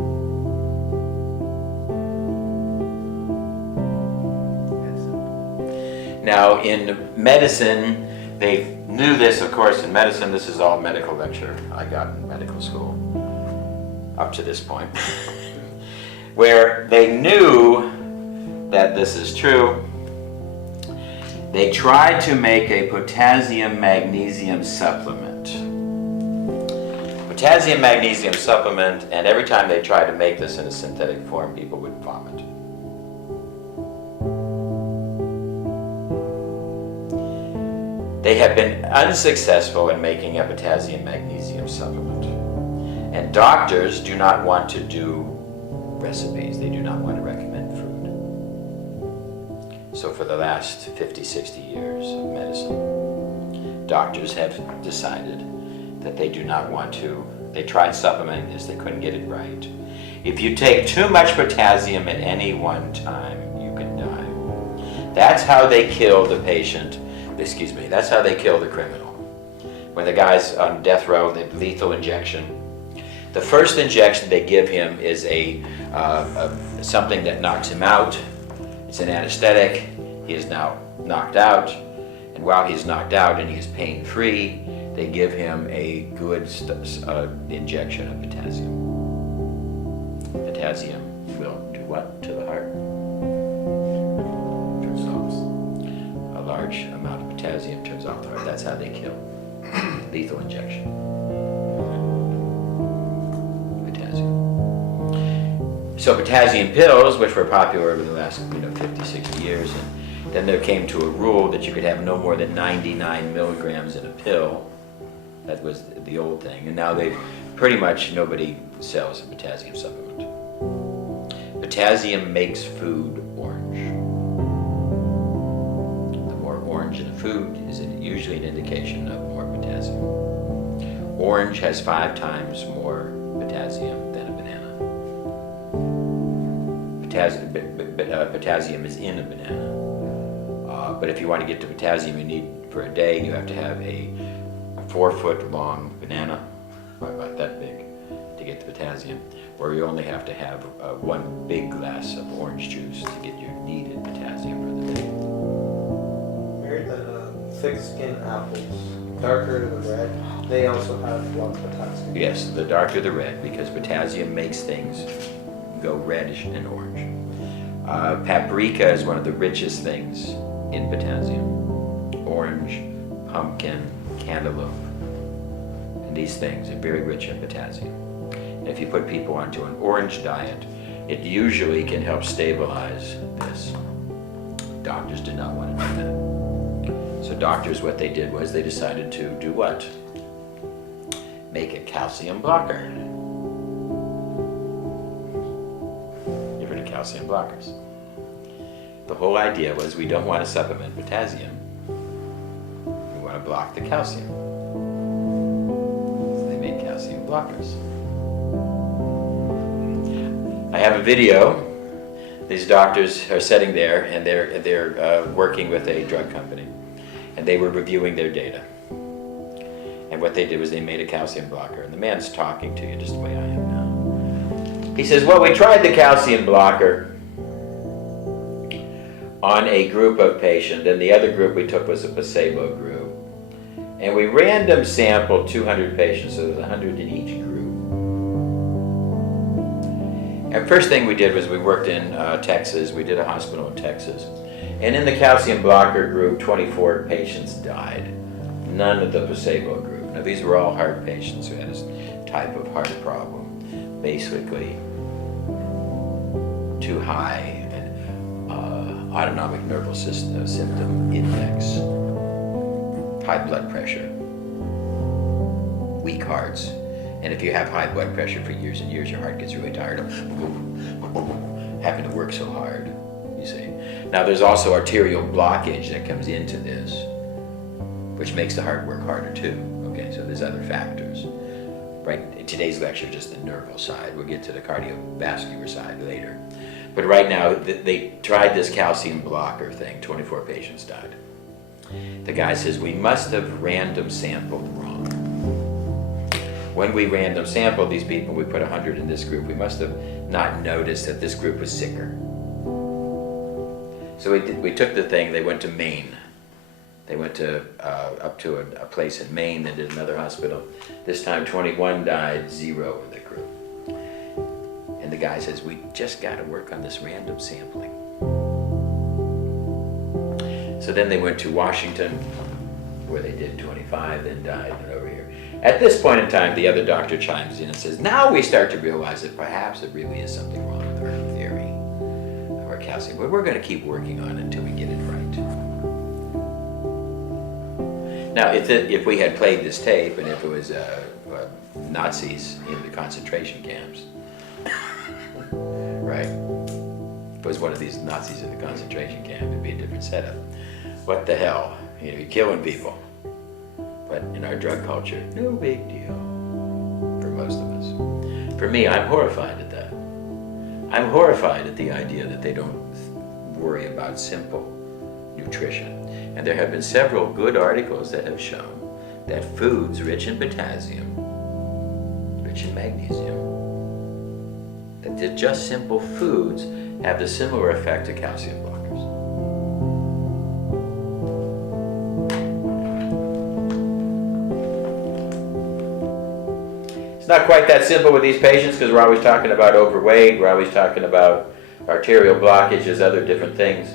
Now, in medicine, they knew this, of course, in medicine. This is all medical lecture I got in medical school up to this point, where they knew that this is true. They tried to make a potassium magnesium supplement. Potassium magnesium supplement, and every time they tried to make this in a synthetic form, people would vomit. They have been unsuccessful in making a potassium magnesium supplement. And doctors do not want to do recipes. They do not want to recommend food. So for the last 50, 60 years of medicine, doctors have decided that they do not want to. They tried supplementing this, they couldn't get it right. If you take too much potassium at any one time, you can die. That's how they kill the patient. Excuse me, that's how they kill the criminal. When the guy's on death row, the lethal injection. The first injection they give him is something that knocks him out. It's an anesthetic. He is now knocked out. And while he's knocked out and he's pain-free, they give him a good injection of potassium. Potassium will do what to the heart? Turns off. A large amount of potassium turns off the heart. That's how they kill. Lethal injection. Potassium. So potassium pills, which were popular over the last 50, 60 years, and then there came to a rule that you could have no more than 99 milligrams in a pill. That was the old thing. And now pretty much nobody sells a potassium supplement. Potassium makes food orange. The more orange in a food is usually an indication of more potassium. Orange has 5 times more potassium than a banana. Potassium is in a banana. But if you want to get to potassium you need for a day, you have to have a 4-foot long banana, about that big, to get the potassium. Or you only have to have 1 big glass of orange juice to get your needed potassium for the day. I heard that thick-skinned apples, darker the red, they also have a lot of potassium. Yes, the darker the red, because potassium makes things go reddish and orange. Paprika is one of the richest things in potassium. Orange, pumpkin, cantaloupe, and these things are very rich in potassium. And if you put people onto an orange diet, it usually can help stabilize this. Doctors did not want to do that. So doctors, what they did was they decided to do what? Make a calcium blocker. You've heard of calcium blockers. The whole idea was we don't want to supplement potassium. We want to block the calcium. So they made calcium blockers. I have a video. These doctors are sitting there, and they're working with a drug company, and they were reviewing their data. And what they did was they made a calcium blocker, and the man's talking to you just the way I am now. He says, well, we tried the calcium blocker on a group of patients, and the other group we took was a placebo group. And we random sampled 200 patients, so there's 100 in each group. And first thing we did was we worked in Texas. We did a hospital in Texas. And in the calcium blocker group, 24 patients died. None of the placebo group. Now these were all heart patients who had this type of heart problem. Basically, too high an autonomic nervous system symptom index. High blood pressure, weak hearts. And if you have high blood pressure for years and years, your heart gets really tired of having to work so hard, you see. Now there's also arterial blockage that comes into this, which makes the heart work harder too. Okay, so there's other factors. Right, in today's lecture, just the nerval side. We'll get to the cardiovascular side later. But right now, they tried this calcium blocker thing. 24 patients died. The guy says, we must have random sampled wrong. When we random sampled these people, we put 100 in this group, we must have not noticed that this group was sicker. So we took the thing, they went to Maine. They went to up to a place in Maine, they did another hospital. This time 21 died, 0 in the group. And the guy says, we just got to work on this random sampling. So then they went to Washington, where they did 25, then died, and over here. At this point in time, the other doctor chimes in and says, now we start to realize that perhaps there really is something wrong with our theory of our calcium, but we're going to keep working on it until we get it right. Now, if we had played this tape, and if it was Nazis in the concentration camps, right? If it was one of these Nazis in the concentration camp, it'd be a different setup. What the hell? You know, you're killing people. But in our drug culture, no big deal for most of us. For me, I'm horrified at that. I'm horrified at the idea that they don't worry about simple nutrition. And there have been several good articles that have shown that foods rich in potassium, rich in magnesium, that just simple foods have the similar effect to calcium blockers. It's not quite that simple with these patients because we're always talking about overweight, we're always talking about arterial blockages, other different things.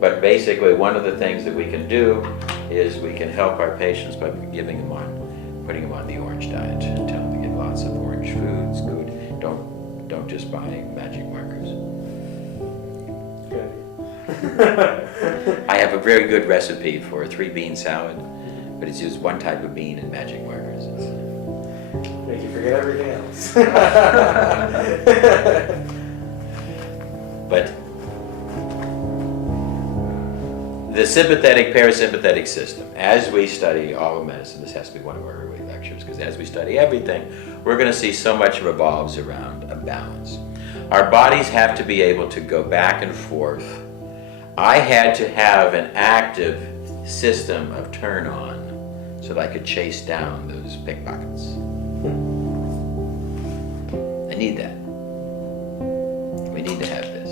But basically, one of the things that we can do is we can help our patients by putting them on the orange diet, and tell them to get lots of orange foods, good. Don't just buy magic markers. Good. I have a very good recipe for a 3-bean salad, but it's just one type of bean and magic markers. Make you forget everything else. But the sympathetic parasympathetic system, as we study all of medicine, this has to be one of our early lectures, because as we study everything, we're going to see so much revolves around a balance. Our bodies have to be able to go back and forth. I had to have an active system of turn on so that I could chase down those pickpockets. I need that. We need to have this.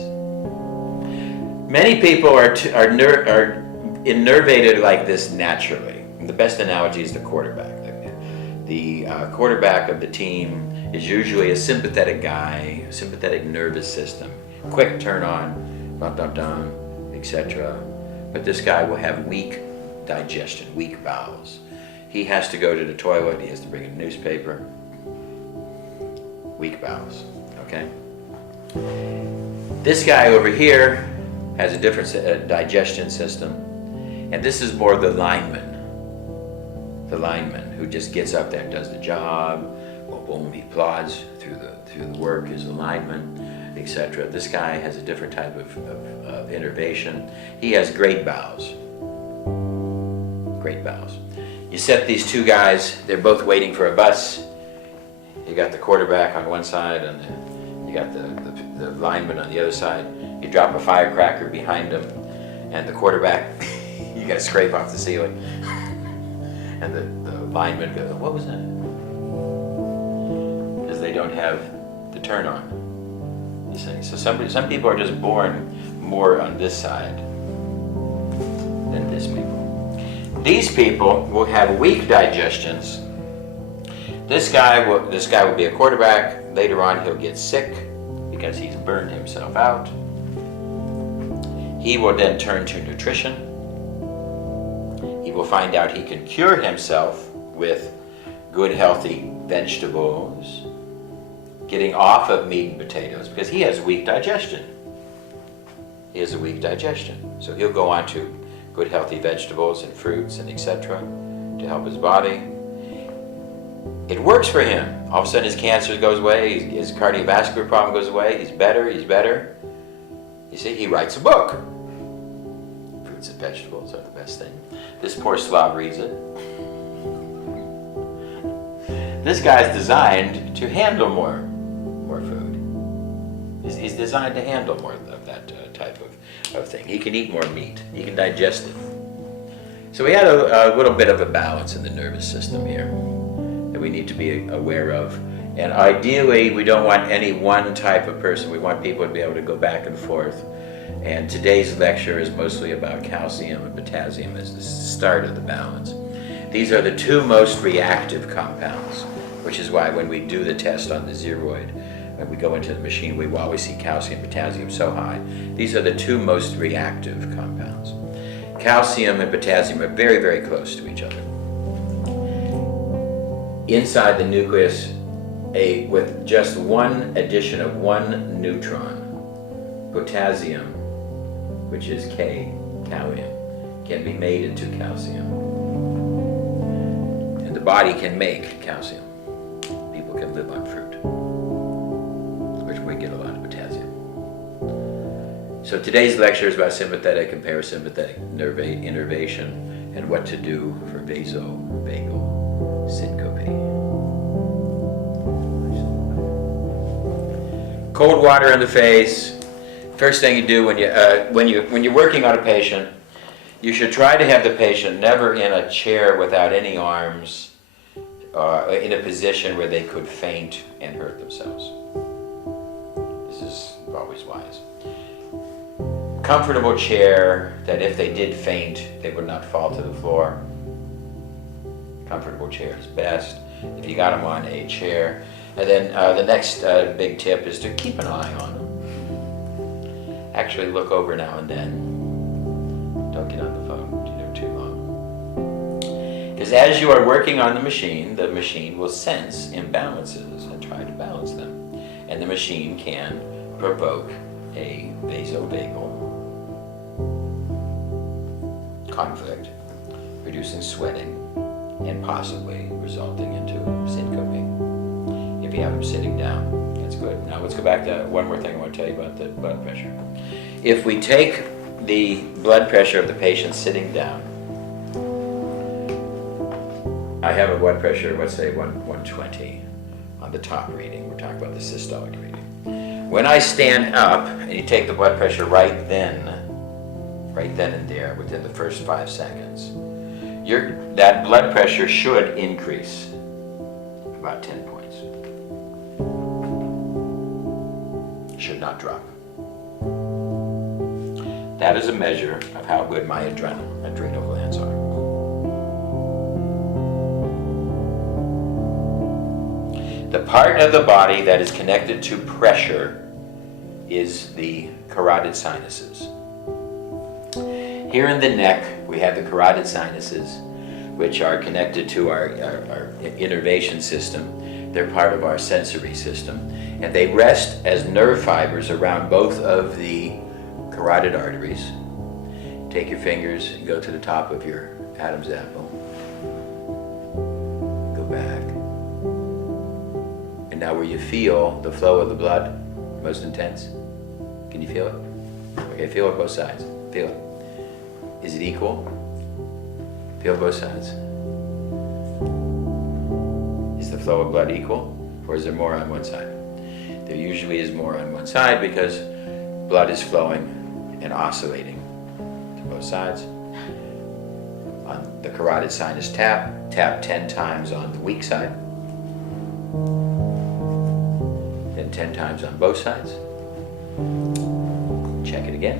Many people are innervated like this naturally. And the best analogy is the quarterback. The quarterback of the team is usually a sympathetic guy, a sympathetic nervous system, quick turn on, etc. But this guy will have weak digestion, weak bowels. He has to go to the toilet, he has to bring a newspaper. Weak bowels, okay? This guy over here has a different digestion system, and this is more the lineman who just gets up there and does the job. Boom, he plods through the work as a lineman, etc. This guy has a different type of innervation. He has great bowels. Great bowels. You set these two guys, they're both waiting for a bus. You got the quarterback on one side, and you got the the lineman on the other side. You drop a firecracker behind him, and the quarterback, you got to scrape off the ceiling. And the lineman goes, "What was that?" Because they don't have the turn on. You see, so some people are just born more on this side than this people. These people will have weak digestions. This guy will be a quarterback. Later on, he'll get sick because he's burned himself out. He will then turn to nutrition. He will find out he can cure himself with good, healthy vegetables, getting off of meat and potatoes because he has weak digestion. He has a weak digestion. So he'll go on to good, healthy vegetables and fruits and etc. to help his body. It works for him. All of a sudden his cancer goes away, his cardiovascular problem goes away, he's better. You see, he writes a book. Fruits and vegetables are the best thing. This poor slob reads it. This guy's designed to handle more food. He's designed to handle more of that type of thing. He can eat more meat. He can digest it. So we had a little bit of a balance in the nervous system here that we need to be aware of. And ideally, we don't want any one type of person. We want people to be able to go back and forth. And today's lecture is mostly about calcium and potassium as the start of the balance. These are the two most reactive compounds, which is why when we do the test on the zeroid, when we go into the machine, we always see calcium and potassium so high. These are the two most reactive compounds. Calcium and potassium are very, very close to each other. Inside the nucleus, with just one addition of one neutron, potassium, which is K, calcium, can be made into calcium. And the body can make calcium. People can live on fruit, which we get a lot of potassium. So today's lecture is about sympathetic and parasympathetic nerve innervation and what to do for VasoVagal Syncope. Cold water in the face. First thing you do when you're working on a patient, you should try to have the patient never in a chair without any arms, in a position where they could faint and hurt themselves. This is always wise. Comfortable chair that if they did faint, they would not fall to the floor. Comfortable chair is best. If you got them on a chair. And then the next big tip is to keep an eye on them. Actually look over now and then. Don't get on the phone too long. Because as you are working on the machine will sense imbalances and try to balance them. And the machine can provoke a vasovagal conflict, producing sweating and possibly resulting into syncope. If you have them sitting down, that's good. Now let's go back to one more thing I want to tell you about the blood pressure. If we take the blood pressure of the patient sitting down, I have a blood pressure, let's say 120 on the top reading. We're talking about the systolic reading. When I stand up and you take the blood pressure right then and there within the first 5 seconds, that blood pressure should increase about 10 points. Should not drop. That is a measure of how good my adrenal glands are. The part of the body that is connected to pressure is the carotid sinuses. Here in the neck, we have the carotid sinuses, which are connected to our innervation system. They're part of our sensory system. And they rest as nerve fibers around both of the carotid arteries. Take your fingers and go to the top of your Adam's apple. Go back. And now where you feel the flow of the blood most intense, can you feel it? Okay, feel it both sides. Feel it. Is it equal? Feel both sides. Is the flow of blood equal? Or is there more on one side? There usually is more on one side because blood is flowing and oscillating to both sides. On the carotid sinus tap 10 times on the weak side, then 10 times on both sides. Check it again.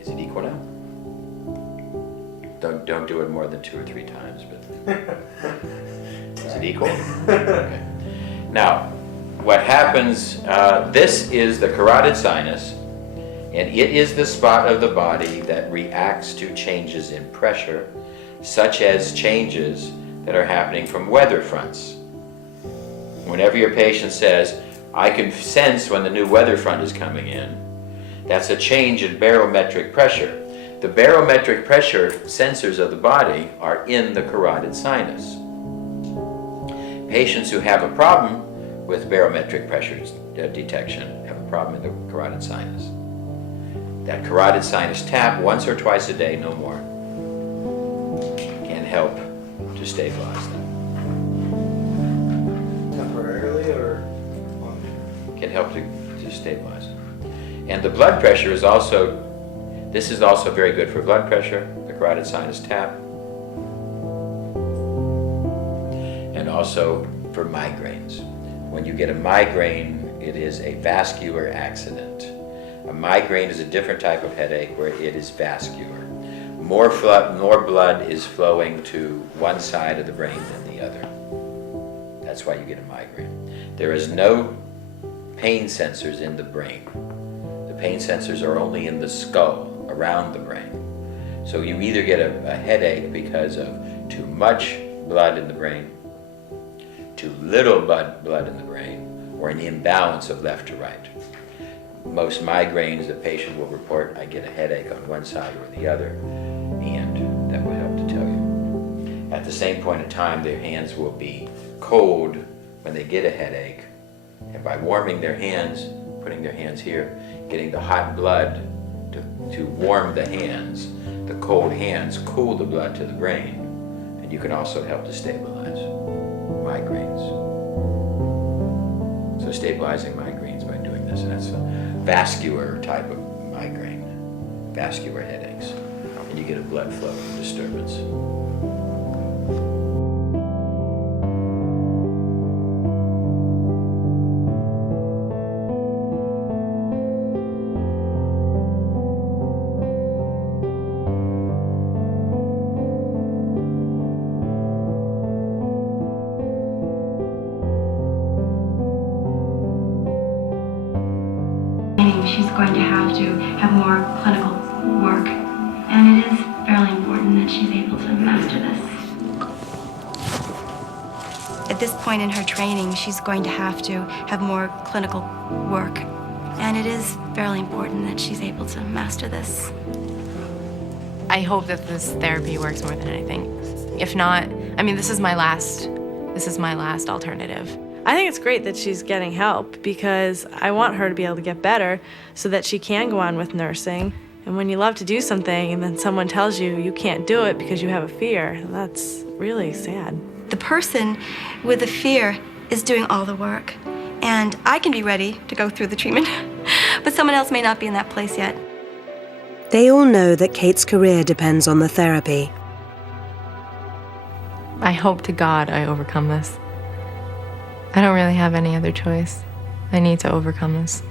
Is it equal now? Don't do it more than 2 or 3 times, but is it equal? Okay. Now, what happens, this is the carotid sinus, and it is the spot of the body that reacts to changes in pressure, such as changes that are happening from weather fronts. Whenever your patient says, I can sense when the new weather front is coming in, that's a change in barometric pressure. The barometric pressure sensors of the body are in the carotid sinus. Patients who have a problem with barometric pressure detection have a problem in the carotid sinus. That carotid sinus tap once or twice a day, no more, can help to stabilize them. Temporarily or? Can help to stabilize them. And the blood pressure is also, this is also very good for blood pressure, the carotid sinus tap, and also for migraines. When you get a migraine, it is a vascular accident. A migraine is a different type of headache where it is vascular. More blood is flowing to one side of the brain than the other. That's why you get a migraine. There is no pain sensors in the brain. The pain sensors are only in the skull, around the brain. So you either get a headache because of too much blood in the brain, too little blood in the brain, or an imbalance of left to right. Most migraines, the patient will report, I get a headache on one side or the other, and that will help to tell you. At the same point in time, their hands will be cold when they get a headache, and by warming their hands, putting their hands here, getting the hot blood to warm the hands, the cold hands cool the blood to the brain, and you can also help to stabilize migraines. So stabilizing migraines by doing this, and that's a vascular type of migraine, vascular headaches, and you get a blood flow disturbance. She's going to have more clinical work, and it is fairly important that she's able to master this. At this point in her training, she's going to have more clinical work, and it is fairly important that she's able to master this. I hope that this therapy works more than anything. If not, I mean, this is my last alternative. I think it's great that she's getting help because I want her to be able to get better so that she can go on with nursing. And when you love to do something and then someone tells you you can't do it because you have a fear, that's really sad. The person with the fear is doing all the work, and I can be ready to go through the treatment, but someone else may not be in that place yet. They all know that Kate's career depends on the therapy. I hope to God I overcome this. I don't really have any other choice. I need to overcome this.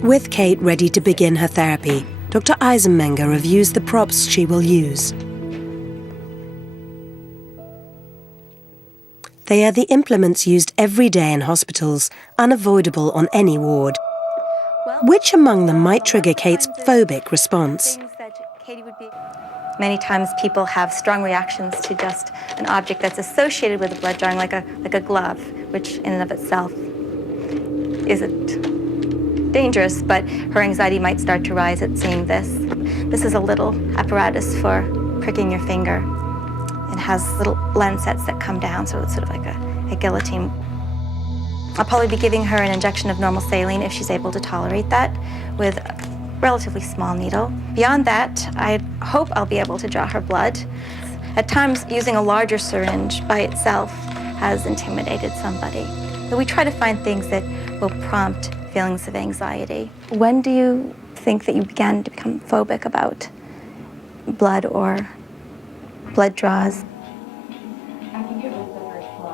With Kate ready to begin her therapy, Dr. Eisenmenger reviews the props she will use. They are the implements used every day in hospitals, unavoidable on any ward. Which among them might trigger Kate's phobic response? Many times people have strong reactions to just an object that's associated with a blood drawing, like a glove, which in and of itself isn't dangerous, but her anxiety might start to rise at seeing this. This is a little apparatus for pricking your finger. It has little lancets that come down, so it's sort of like a guillotine. I'll probably be giving her an injection of normal saline if she's able to tolerate that, with a relatively small needle. Beyond that, I hope I'll be able to draw her blood. At times, using a larger syringe by itself has intimidated somebody. So we try to find things that will prompt feelings of anxiety. When do you think that you began to become phobic about blood or blood draws?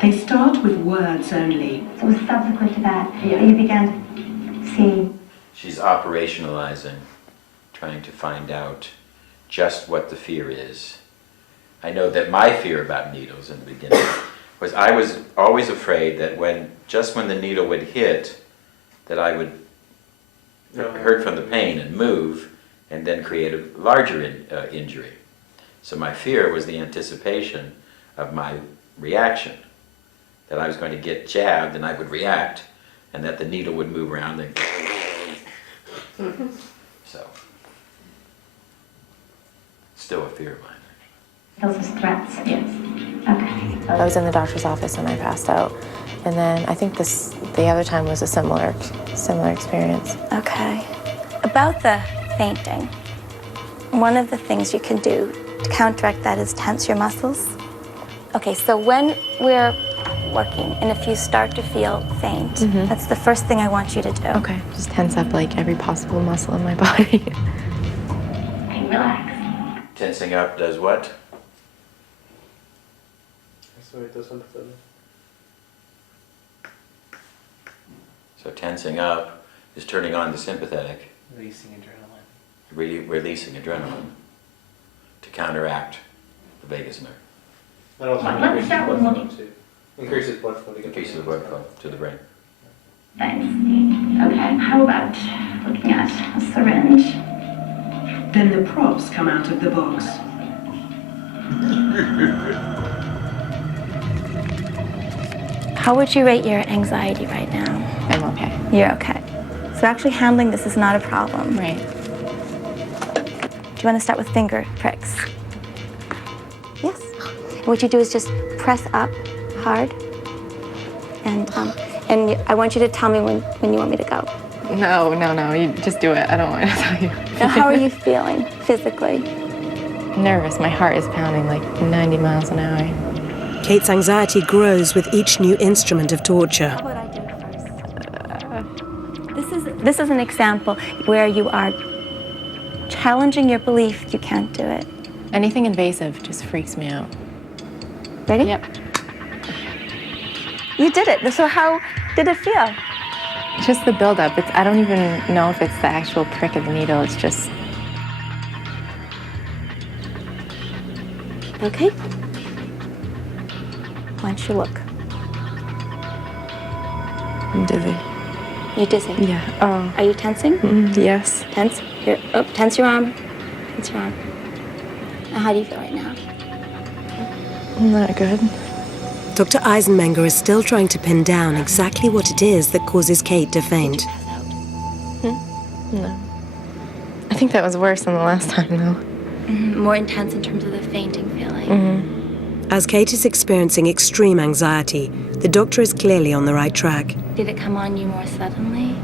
They start with words only. So it was subsequent to that that you began to see. She's operationalizing, trying to find out just what the fear is. I know that my fear about needles in the beginning was I was always afraid that just when the needle would hit, that I would hurt from the pain and move and then create a larger injury. So my fear was the anticipation of my reaction, that I was going to get jabbed and I would react and that the needle would move around and so, still a fear of mine. Those are threats, yes. Okay. I was in the doctor's office and I passed out. And then I think the other time was a similar experience. Okay. About the fainting, one of the things you can do to counteract that is tense your muscles. Okay, so when we're working and if you start to feel faint, that's the first thing I want you to do. Okay, just tense up like every possible muscle in my body. Okay, relax. Tensing up does what? So tensing up is turning on the sympathetic, Releasing adrenaline. releasing adrenaline to counteract the vagus nerve. That also Let's start with looking. Increases blood flow. Increases the blood flow to the brain. Thanks. Okay, how about looking at a syringe? Then the props come out of the box. How would you rate your anxiety right now? I'm okay. You're okay. So actually handling this is not a problem. Right. Do you want to start with finger pricks? Yes. What you do is just press up hard, and I want you to tell me when you want me to go. No, you just do it. I don't want to tell you. Now, how are you feeling physically? Nervous. My heart is pounding like 90 miles an hour. Kate's anxiety grows with each new instrument of torture. How about I do it first? This is an example where you are challenging your belief you can't do it. Anything invasive just freaks me out. Ready? Yep. You did it. So how did it feel? Just the buildup. I don't even know if it's the actual prick of the needle. It's just... Okay. Why don't you look? I'm dizzy. You're dizzy? Yeah. Oh. Are you tensing? Yes. Tense? Here. Oh, tense your arm. Tense your arm. Now, how do you feel right now? Not good. Dr. Eisenmenger is still trying to pin down exactly what it is that causes Kate to faint. No. I think that was worse than the last time, though. More intense in terms of the fainting feeling. As Kate is experiencing extreme anxiety, the doctor is clearly on the right track. Did it come on you more suddenly?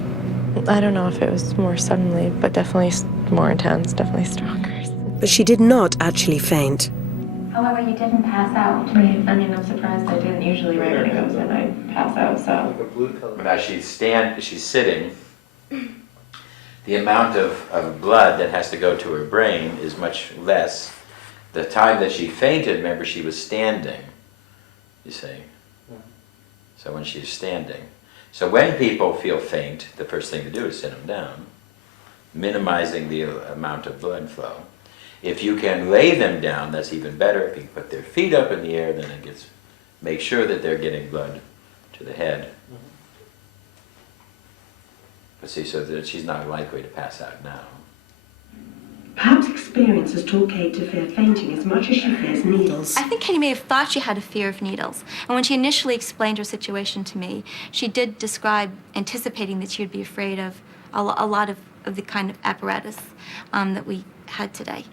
I don't know if it was more suddenly, but definitely more intense, definitely stronger. But she did not actually faint. However, you didn't pass out. Right. I mean, I'm surprised I didn't. Usually right when it goes in, I pass out, so... Now she's sitting. The amount of blood that has to go to her brain is much less. The time that she fainted, remember, she was standing, you see. So when she's standing. So when people feel faint, the first thing to do is sit them down, minimizing the amount of blood flow. If you can lay them down, that's even better. If you put their feet up in the air, then make sure that they're getting blood to the head. But see, so that she's not likely to pass out now. Perhaps experience has taught Kate to fear fainting as much as she fears needles. I think Katie may have thought she had a fear of needles. And when she initially explained her situation to me, she did describe anticipating that she would be afraid of a lot of the kind of apparatus that we had today.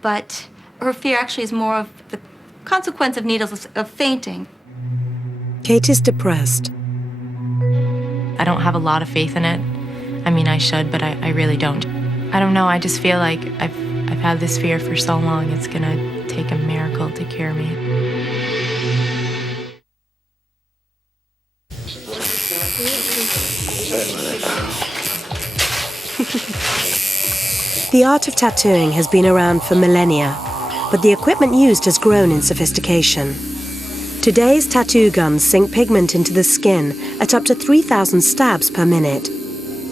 But her fear actually is more of the consequence of needles, of fainting. Kate is depressed. I don't have a lot of faith in it. I mean, I should, but I really don't. I don't know, I just feel like I've had this fear for so long, it's gonna take a miracle to cure me. The art of tattooing has been around for millennia, but the equipment used has grown in sophistication. Today's tattoo guns sink pigment into the skin at up to 3,000 stabs per minute.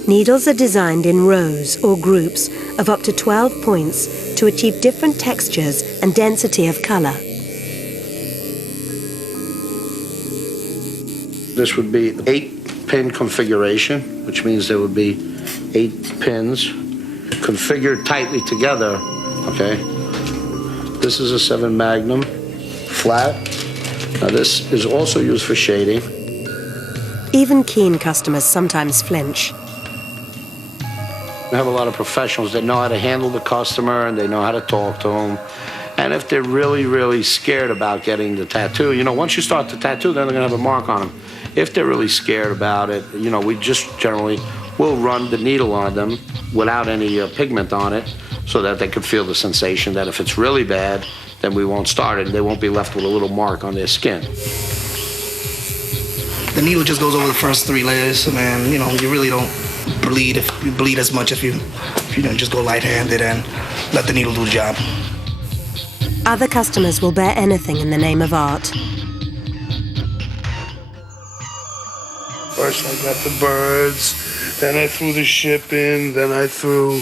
Needles are designed in rows or groups of up to 12 points to achieve different textures and density of color. This would be 8-pin configuration, which means there would be 8 pins configured tightly together, okay? This is a 7 Magnum, flat. Now this is also used for shading. Even keen customers sometimes flinch. We have a lot of professionals that know how to handle the customer and they know how to talk to them. And if they're really, really scared about getting the tattoo, you know, once you start the tattoo, then they're gonna have a mark on them. If they're really scared about it, you know, we just generally will run the needle on them without any pigment on it so that they could feel the sensation that if it's really bad, then we won't start it and they won't be left with a little mark on their skin. The needle just goes over the first 3 layers, and you know, you really don't bleed if you bleed as much if you don't just go light-handed and let the needle do the job. Other customers will bear anything in the name of art. First I got the birds, then I threw the ship in, then I threw...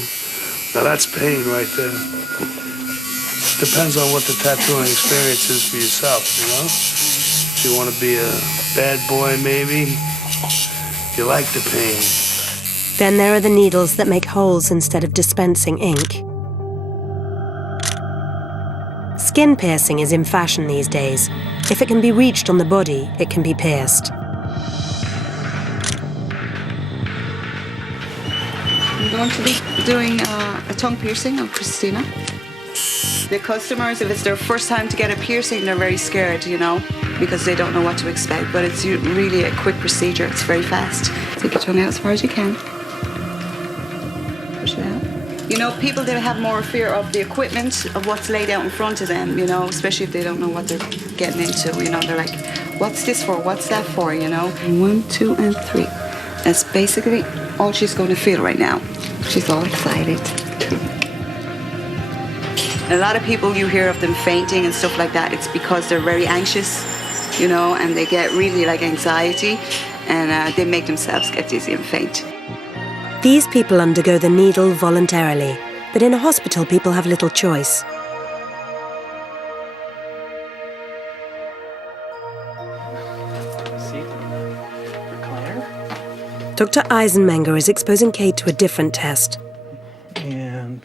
Now that's pain right there. Depends on what the tattooing experience is for yourself, you know? If you want to be a bad boy, maybe, you like the pain. Then there are the needles that make holes instead of dispensing ink. Skin piercing is in fashion these days. If it can be reached on the body, it can be pierced. I'm going to be doing a tongue piercing on Christina. The customers, if it's their first time to get a piercing, they're very scared, you know, because they don't know what to expect. But it's really a quick procedure. It's very fast. Take your tongue out as far as you can. Push it out. You know, people, they have more fear of the equipment, of what's laid out in front of them, you know, especially if they don't know what they're getting into. You know, they're like, what's this for? What's that for, you know? 1, 2, and 3. That's basically all she's going to feel right now. She's all excited. A lot of people, you hear of them fainting and stuff like that, it's because they're very anxious, you know, and they get really like anxiety, and they make themselves get dizzy and faint. These people undergo the needle voluntarily, but in a hospital people have little choice. Dr. Eisenmenger is exposing Kate to a different test. And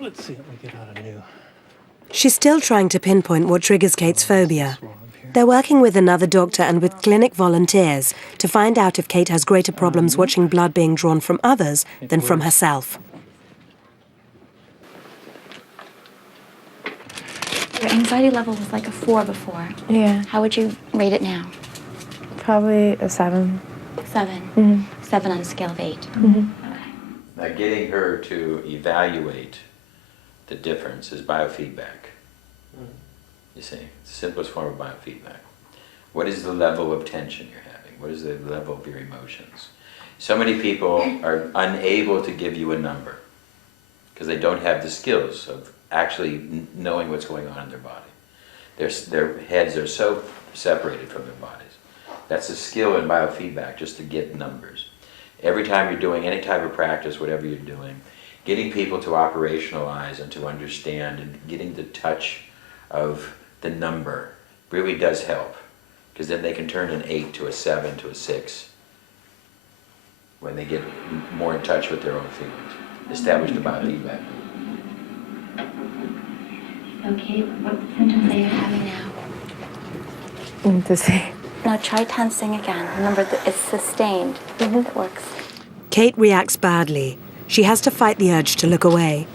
let's see what we get out of new. She's still trying to pinpoint what triggers Kate's phobia. They're working with another doctor and with clinic volunteers to find out if Kate has greater problems watching blood being drawn from others than from herself. Your anxiety level was like a 4 before. Yeah. How would you rate it now? Probably a 7. 7. Mm-hmm. 7 on a scale of 8. Mm-hmm. Now, getting her to evaluate the difference is biofeedback. You see, it's the simplest form of biofeedback. What is the level of tension you're having? What is the level of your emotions? So many people are unable to give you a number because they don't have the skills of actually knowing what's going on in their body. Their heads are so separated from their bodies. That's a skill in biofeedback, just to get numbers. Every time you're doing any type of practice, whatever you're doing, getting people to operationalize and to understand and getting the touch of the number really does help, because then they can turn an 8 to a 7 to a 6 when they get more in touch with their own feelings. Establish the biofeedback. Okay, what symptoms are you having now? To see. Now try tensing again. Remember that it's sustained. It works. Kate reacts badly. She has to fight the urge to look away.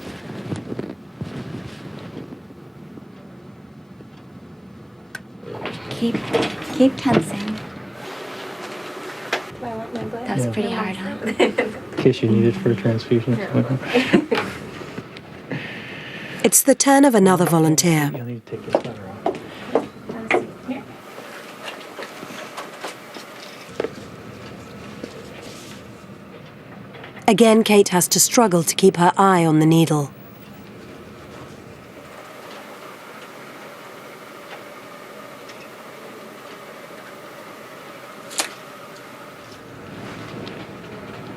Keep tensing. That was pretty hard, huh? In case you need it for a transfusion. It's It's the turn of another volunteer. Again, Kate has to struggle to keep her eye on the needle.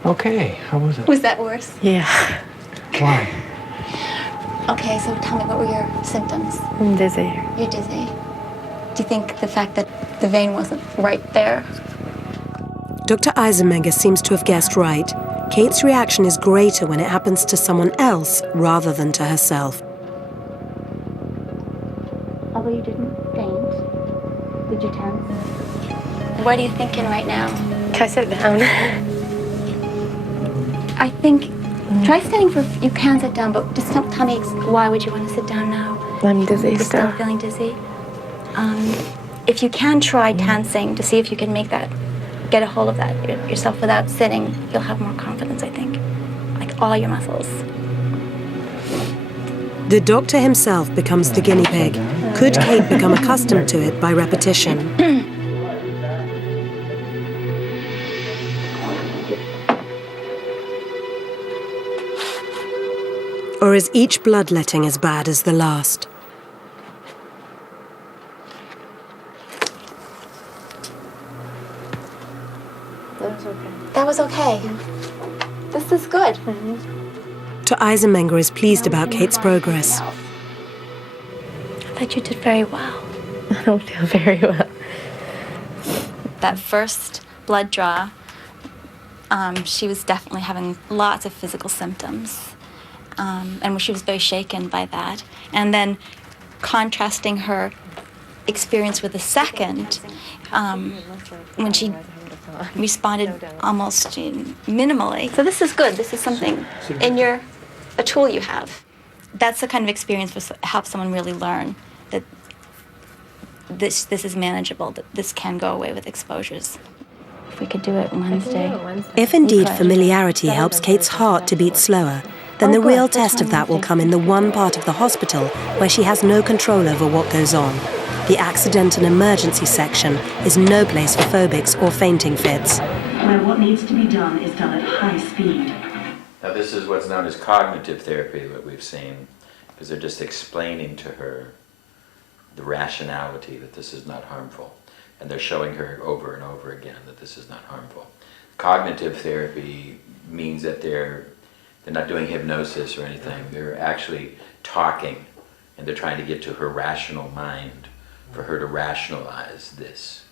Okay, how was it? Was that worse? Yeah. Why? Okay, so tell me, what were your symptoms? I'm dizzy. You're dizzy. Do you think the fact that the vein wasn't right there? Dr. Eisenmenger seems to have guessed right. Kate's reaction is greater when it happens to someone else rather than to herself. Although you didn't faint, did you tense? What are you thinking right now? Can I sit down? I think, try standing for, you can sit down, but just don't tell me why would you want to sit down now? I'm dizzy You're still still. feeling dizzy? If you can try tensing to see if you can make that, get a hold of that yourself without sitting, you'll have more confidence, I think. Like all your muscles. The doctor himself becomes the guinea pig. Could Kate become accustomed to it by repetition? Or is each bloodletting as bad as the last? That was okay. This is good. Dr. Eisenmenger is pleased about Kate's progress. I thought you did very well. I don't feel very well. That first blood draw, she was definitely having lots of physical symptoms. And she was very shaken by that. And then contrasting her experience with the second, when she responded almost minimally. So this is good. This is something a tool you have. That's the kind of experience that helps someone really learn that this is manageable, that this can go away with exposures. If we could do it Wednesday. If indeed familiarity helps Kate's heart to beat slower, then the real test of that will come in the one part of the hospital where she has no control over what goes on. The accident and emergency section is no place for phobics or fainting fits. Where what needs to be done is done at high speed. Now this is what's known as cognitive therapy, what we've seen, because they're just explaining to her the rationality that this is not harmful. And they're showing her over and over again that this is not harmful. Cognitive therapy means that they're not doing hypnosis or anything. They're actually talking, and they're trying to get to her rational mind for her to rationalize this.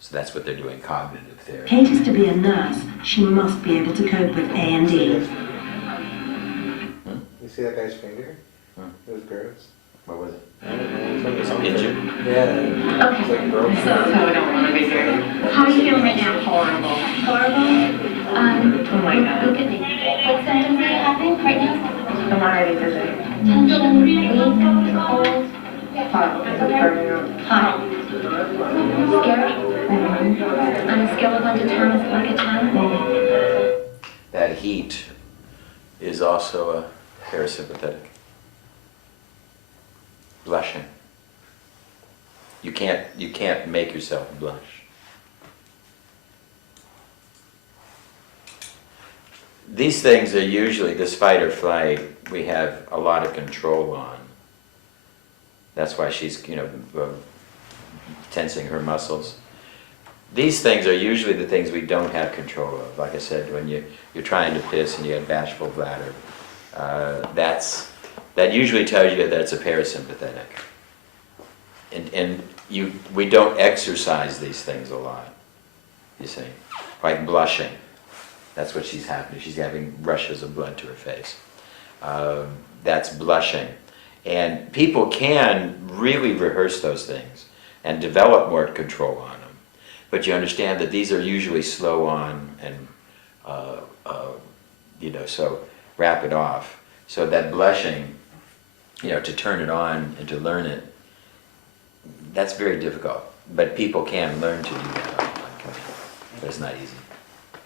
So that's what they're doing, cognitive therapy. Kate is to be a nurse. She must be able to cope with A&E. You see that guy's finger? It was gross. What was it? It's injured? Yeah. Okay. It's like broken. So I don't want to be here. How are you feeling right now? Horrible. Horrible? Oh my God. Look at me. What symptoms are you having right now? I'm already dizzy. Tension, weak, cold, Hot. hot. Scared? On a scale of 1 to 10, is it like a 10? That heat is also a parasympathetic. Blushing. You can't make yourself blush. These things are usually, this fight or flight, we have a lot of control on. That's why she's, tensing her muscles. These things are usually the things we don't have control of. Like I said, when you're trying to piss and you have bashful bladder, that usually tells you that it's a parasympathetic. And we don't exercise these things a lot, you see. Like blushing. That's what she's having. She's having rushes of blood to her face. That's blushing. And people can really rehearse those things and develop more control on them. But you understand that these are usually slow on and, so wrap it off. So that blushing, to turn it on and to learn it, that's very difficult. But people can learn to do that on command. But it's not easy.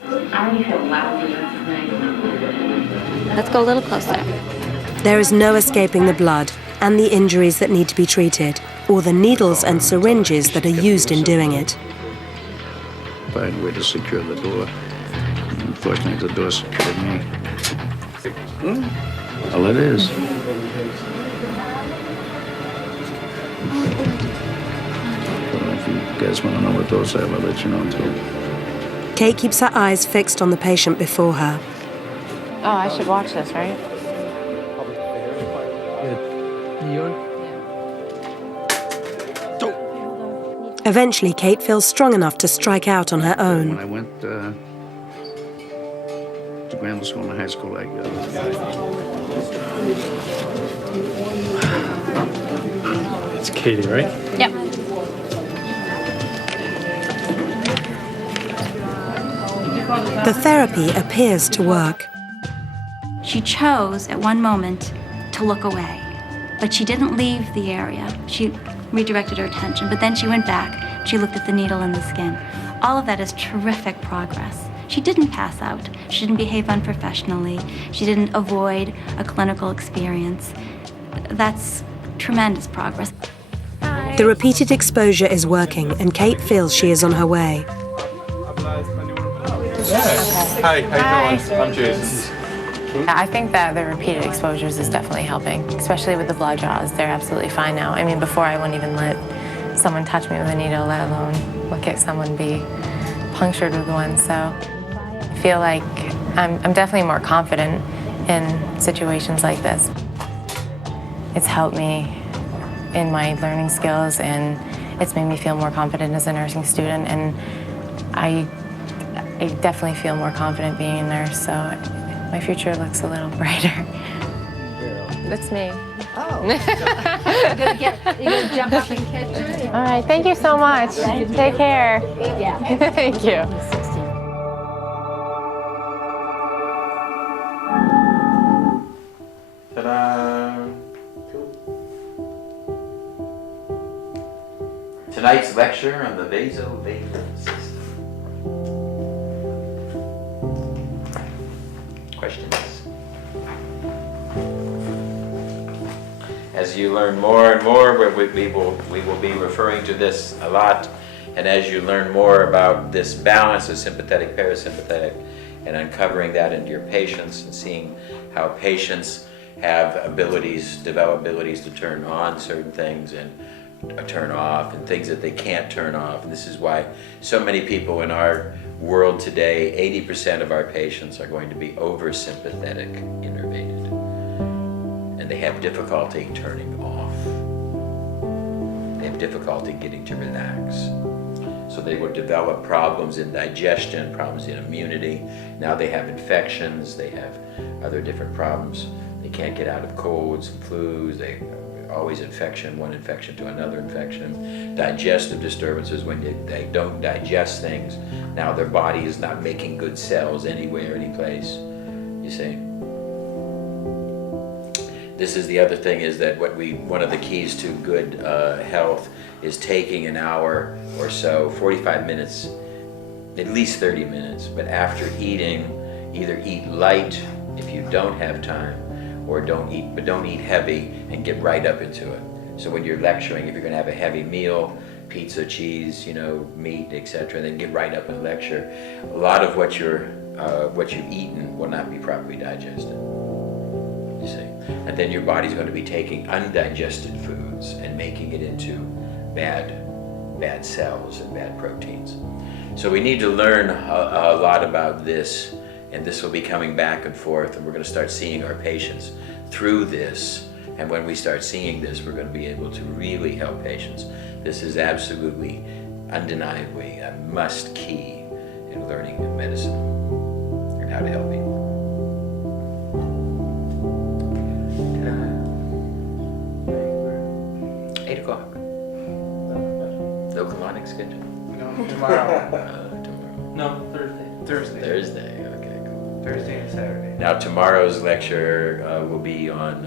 I already feel lousy last night. Let's go a little closer. There is no escaping the blood and the injuries that need to be treated, or the needles and syringes that are used in doing it. Find a way to secure the door. Unfortunately, the door secured me. All it is. Well, if you guys want to know what those are, I'll let you know too. Kate keeps her eyes fixed on the patient before her. Oh, I should watch this, right? Eventually, Kate feels strong enough to strike out on her own. When I went to grammar school and high school, It's Katie, right? Yep. The therapy appears to work. She chose at one moment to look away, but she didn't leave the area. She redirected her attention, but then she went back. She looked at the needle in the skin. All of that is terrific progress. She didn't pass out. She didn't behave unprofessionally. She didn't avoid a clinical experience. That's tremendous progress. The repeated exposure is working, and Kate feels she is on her way. Hi, how you doing? I'm Jason. I think that the repeated exposures is definitely helping, especially with the blood draws. They're absolutely fine now. I mean, before I wouldn't even let someone touch me with a needle, let alone look at someone be punctured with one. So I feel like I'm definitely more confident in situations like this. It's helped me in my learning skills, and it's made me feel more confident as a nursing student, and I definitely feel more confident being a nurse, so my future looks a little brighter. That's me. Oh. You gonna jump up and catch her? All right, thank you so much. Take care. Yeah. Thank you. Ta-da! Tonight's lecture on the VasoVagal system. Questions? As you learn more and more, we will be referring to this a lot, and as you learn more about this balance of sympathetic, parasympathetic, and uncovering that into your patients and seeing how patients have abilities, develop abilities to turn on certain things and turn off, and things that they can't turn off. And this is why so many people in our world today, 80% of our patients are going to be oversympathetic innervated, and they have difficulty turning off. They have difficulty getting to relax. So they will develop problems in digestion, problems in immunity. Now they have infections, they have other different problems. They can't get out of colds and flus. They always infection, one infection to another infection. Digestive disturbances, when they don't digest things. Now their body is not making good cells anywhere, any place, you see. This is the other thing, is that one of the keys to good health is taking an hour or so, 45 minutes, at least 30 minutes, but after eating, either eat light if you don't have time, or don't eat heavy and get right up into it. So when you're lecturing, if you're going to have a heavy meal, pizza, cheese, meat, etc., then get right up and lecture. A lot of what you've eaten will not be properly digested, you see. And then your body's going to be taking undigested foods and making it into bad cells and bad proteins. So we need to learn a lot about this, and this will be coming back and forth, and we're going to start seeing our patients through this. And when we start seeing this, we're going to be able to really help patients. This is absolutely, undeniably a must key in learning medicine and how to help people. 8 o'clock. No colonic schedule? No, tomorrow. Tomorrow. No, Thursday. Thursday, okay, cool. Thursday and Saturday. Now tomorrow's lecture will be on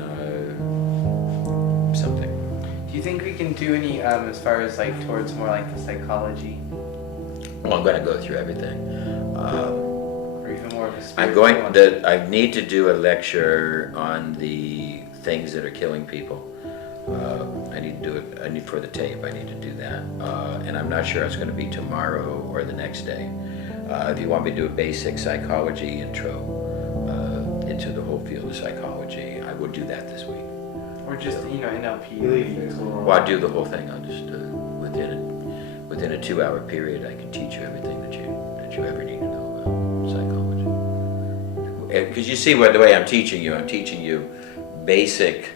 something. Do you think we can do any as far as towards more like the psychology? Well, I'm going to go through everything. Or even more of a spiritual I need to do a lecture on the things that are killing people. I need to do it. I need for the tape. I need to do that, and I'm not sure it's going to be tomorrow or the next day. If you want me to do a basic psychology intro into the whole field of psychology, I would do that this week. Or just, NLP. Well, I'll do the whole thing. I'll just within a 2-hour period, I can teach you everything that you ever need to know about psychology. Because you see the way I'm teaching you basic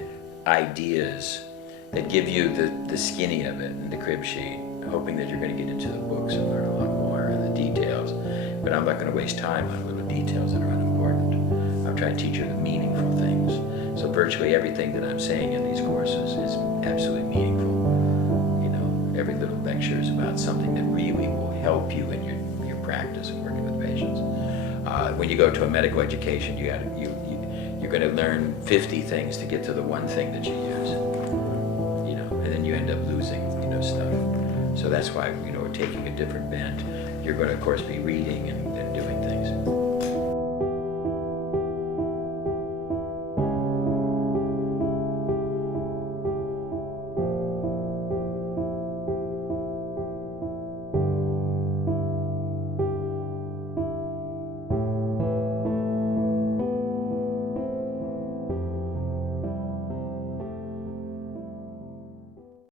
ideas that give you the skinny of it and the crib sheet, hoping that you're going to get into the books and learn a lot more and the details. But I'm not going to waste time on little details that are unimportant. I'm trying to teach you the meaningful things. So virtually everything that I'm saying in these courses is absolutely meaningful. Every little lecture is about something that really will help you in your practice of working with patients. When you go to a medical education, you're going to learn 50 things to get to the one thing that you use. And then you end up losing stuff. So that's why we're taking a different bent. You're going to, of course, be reading and doing things.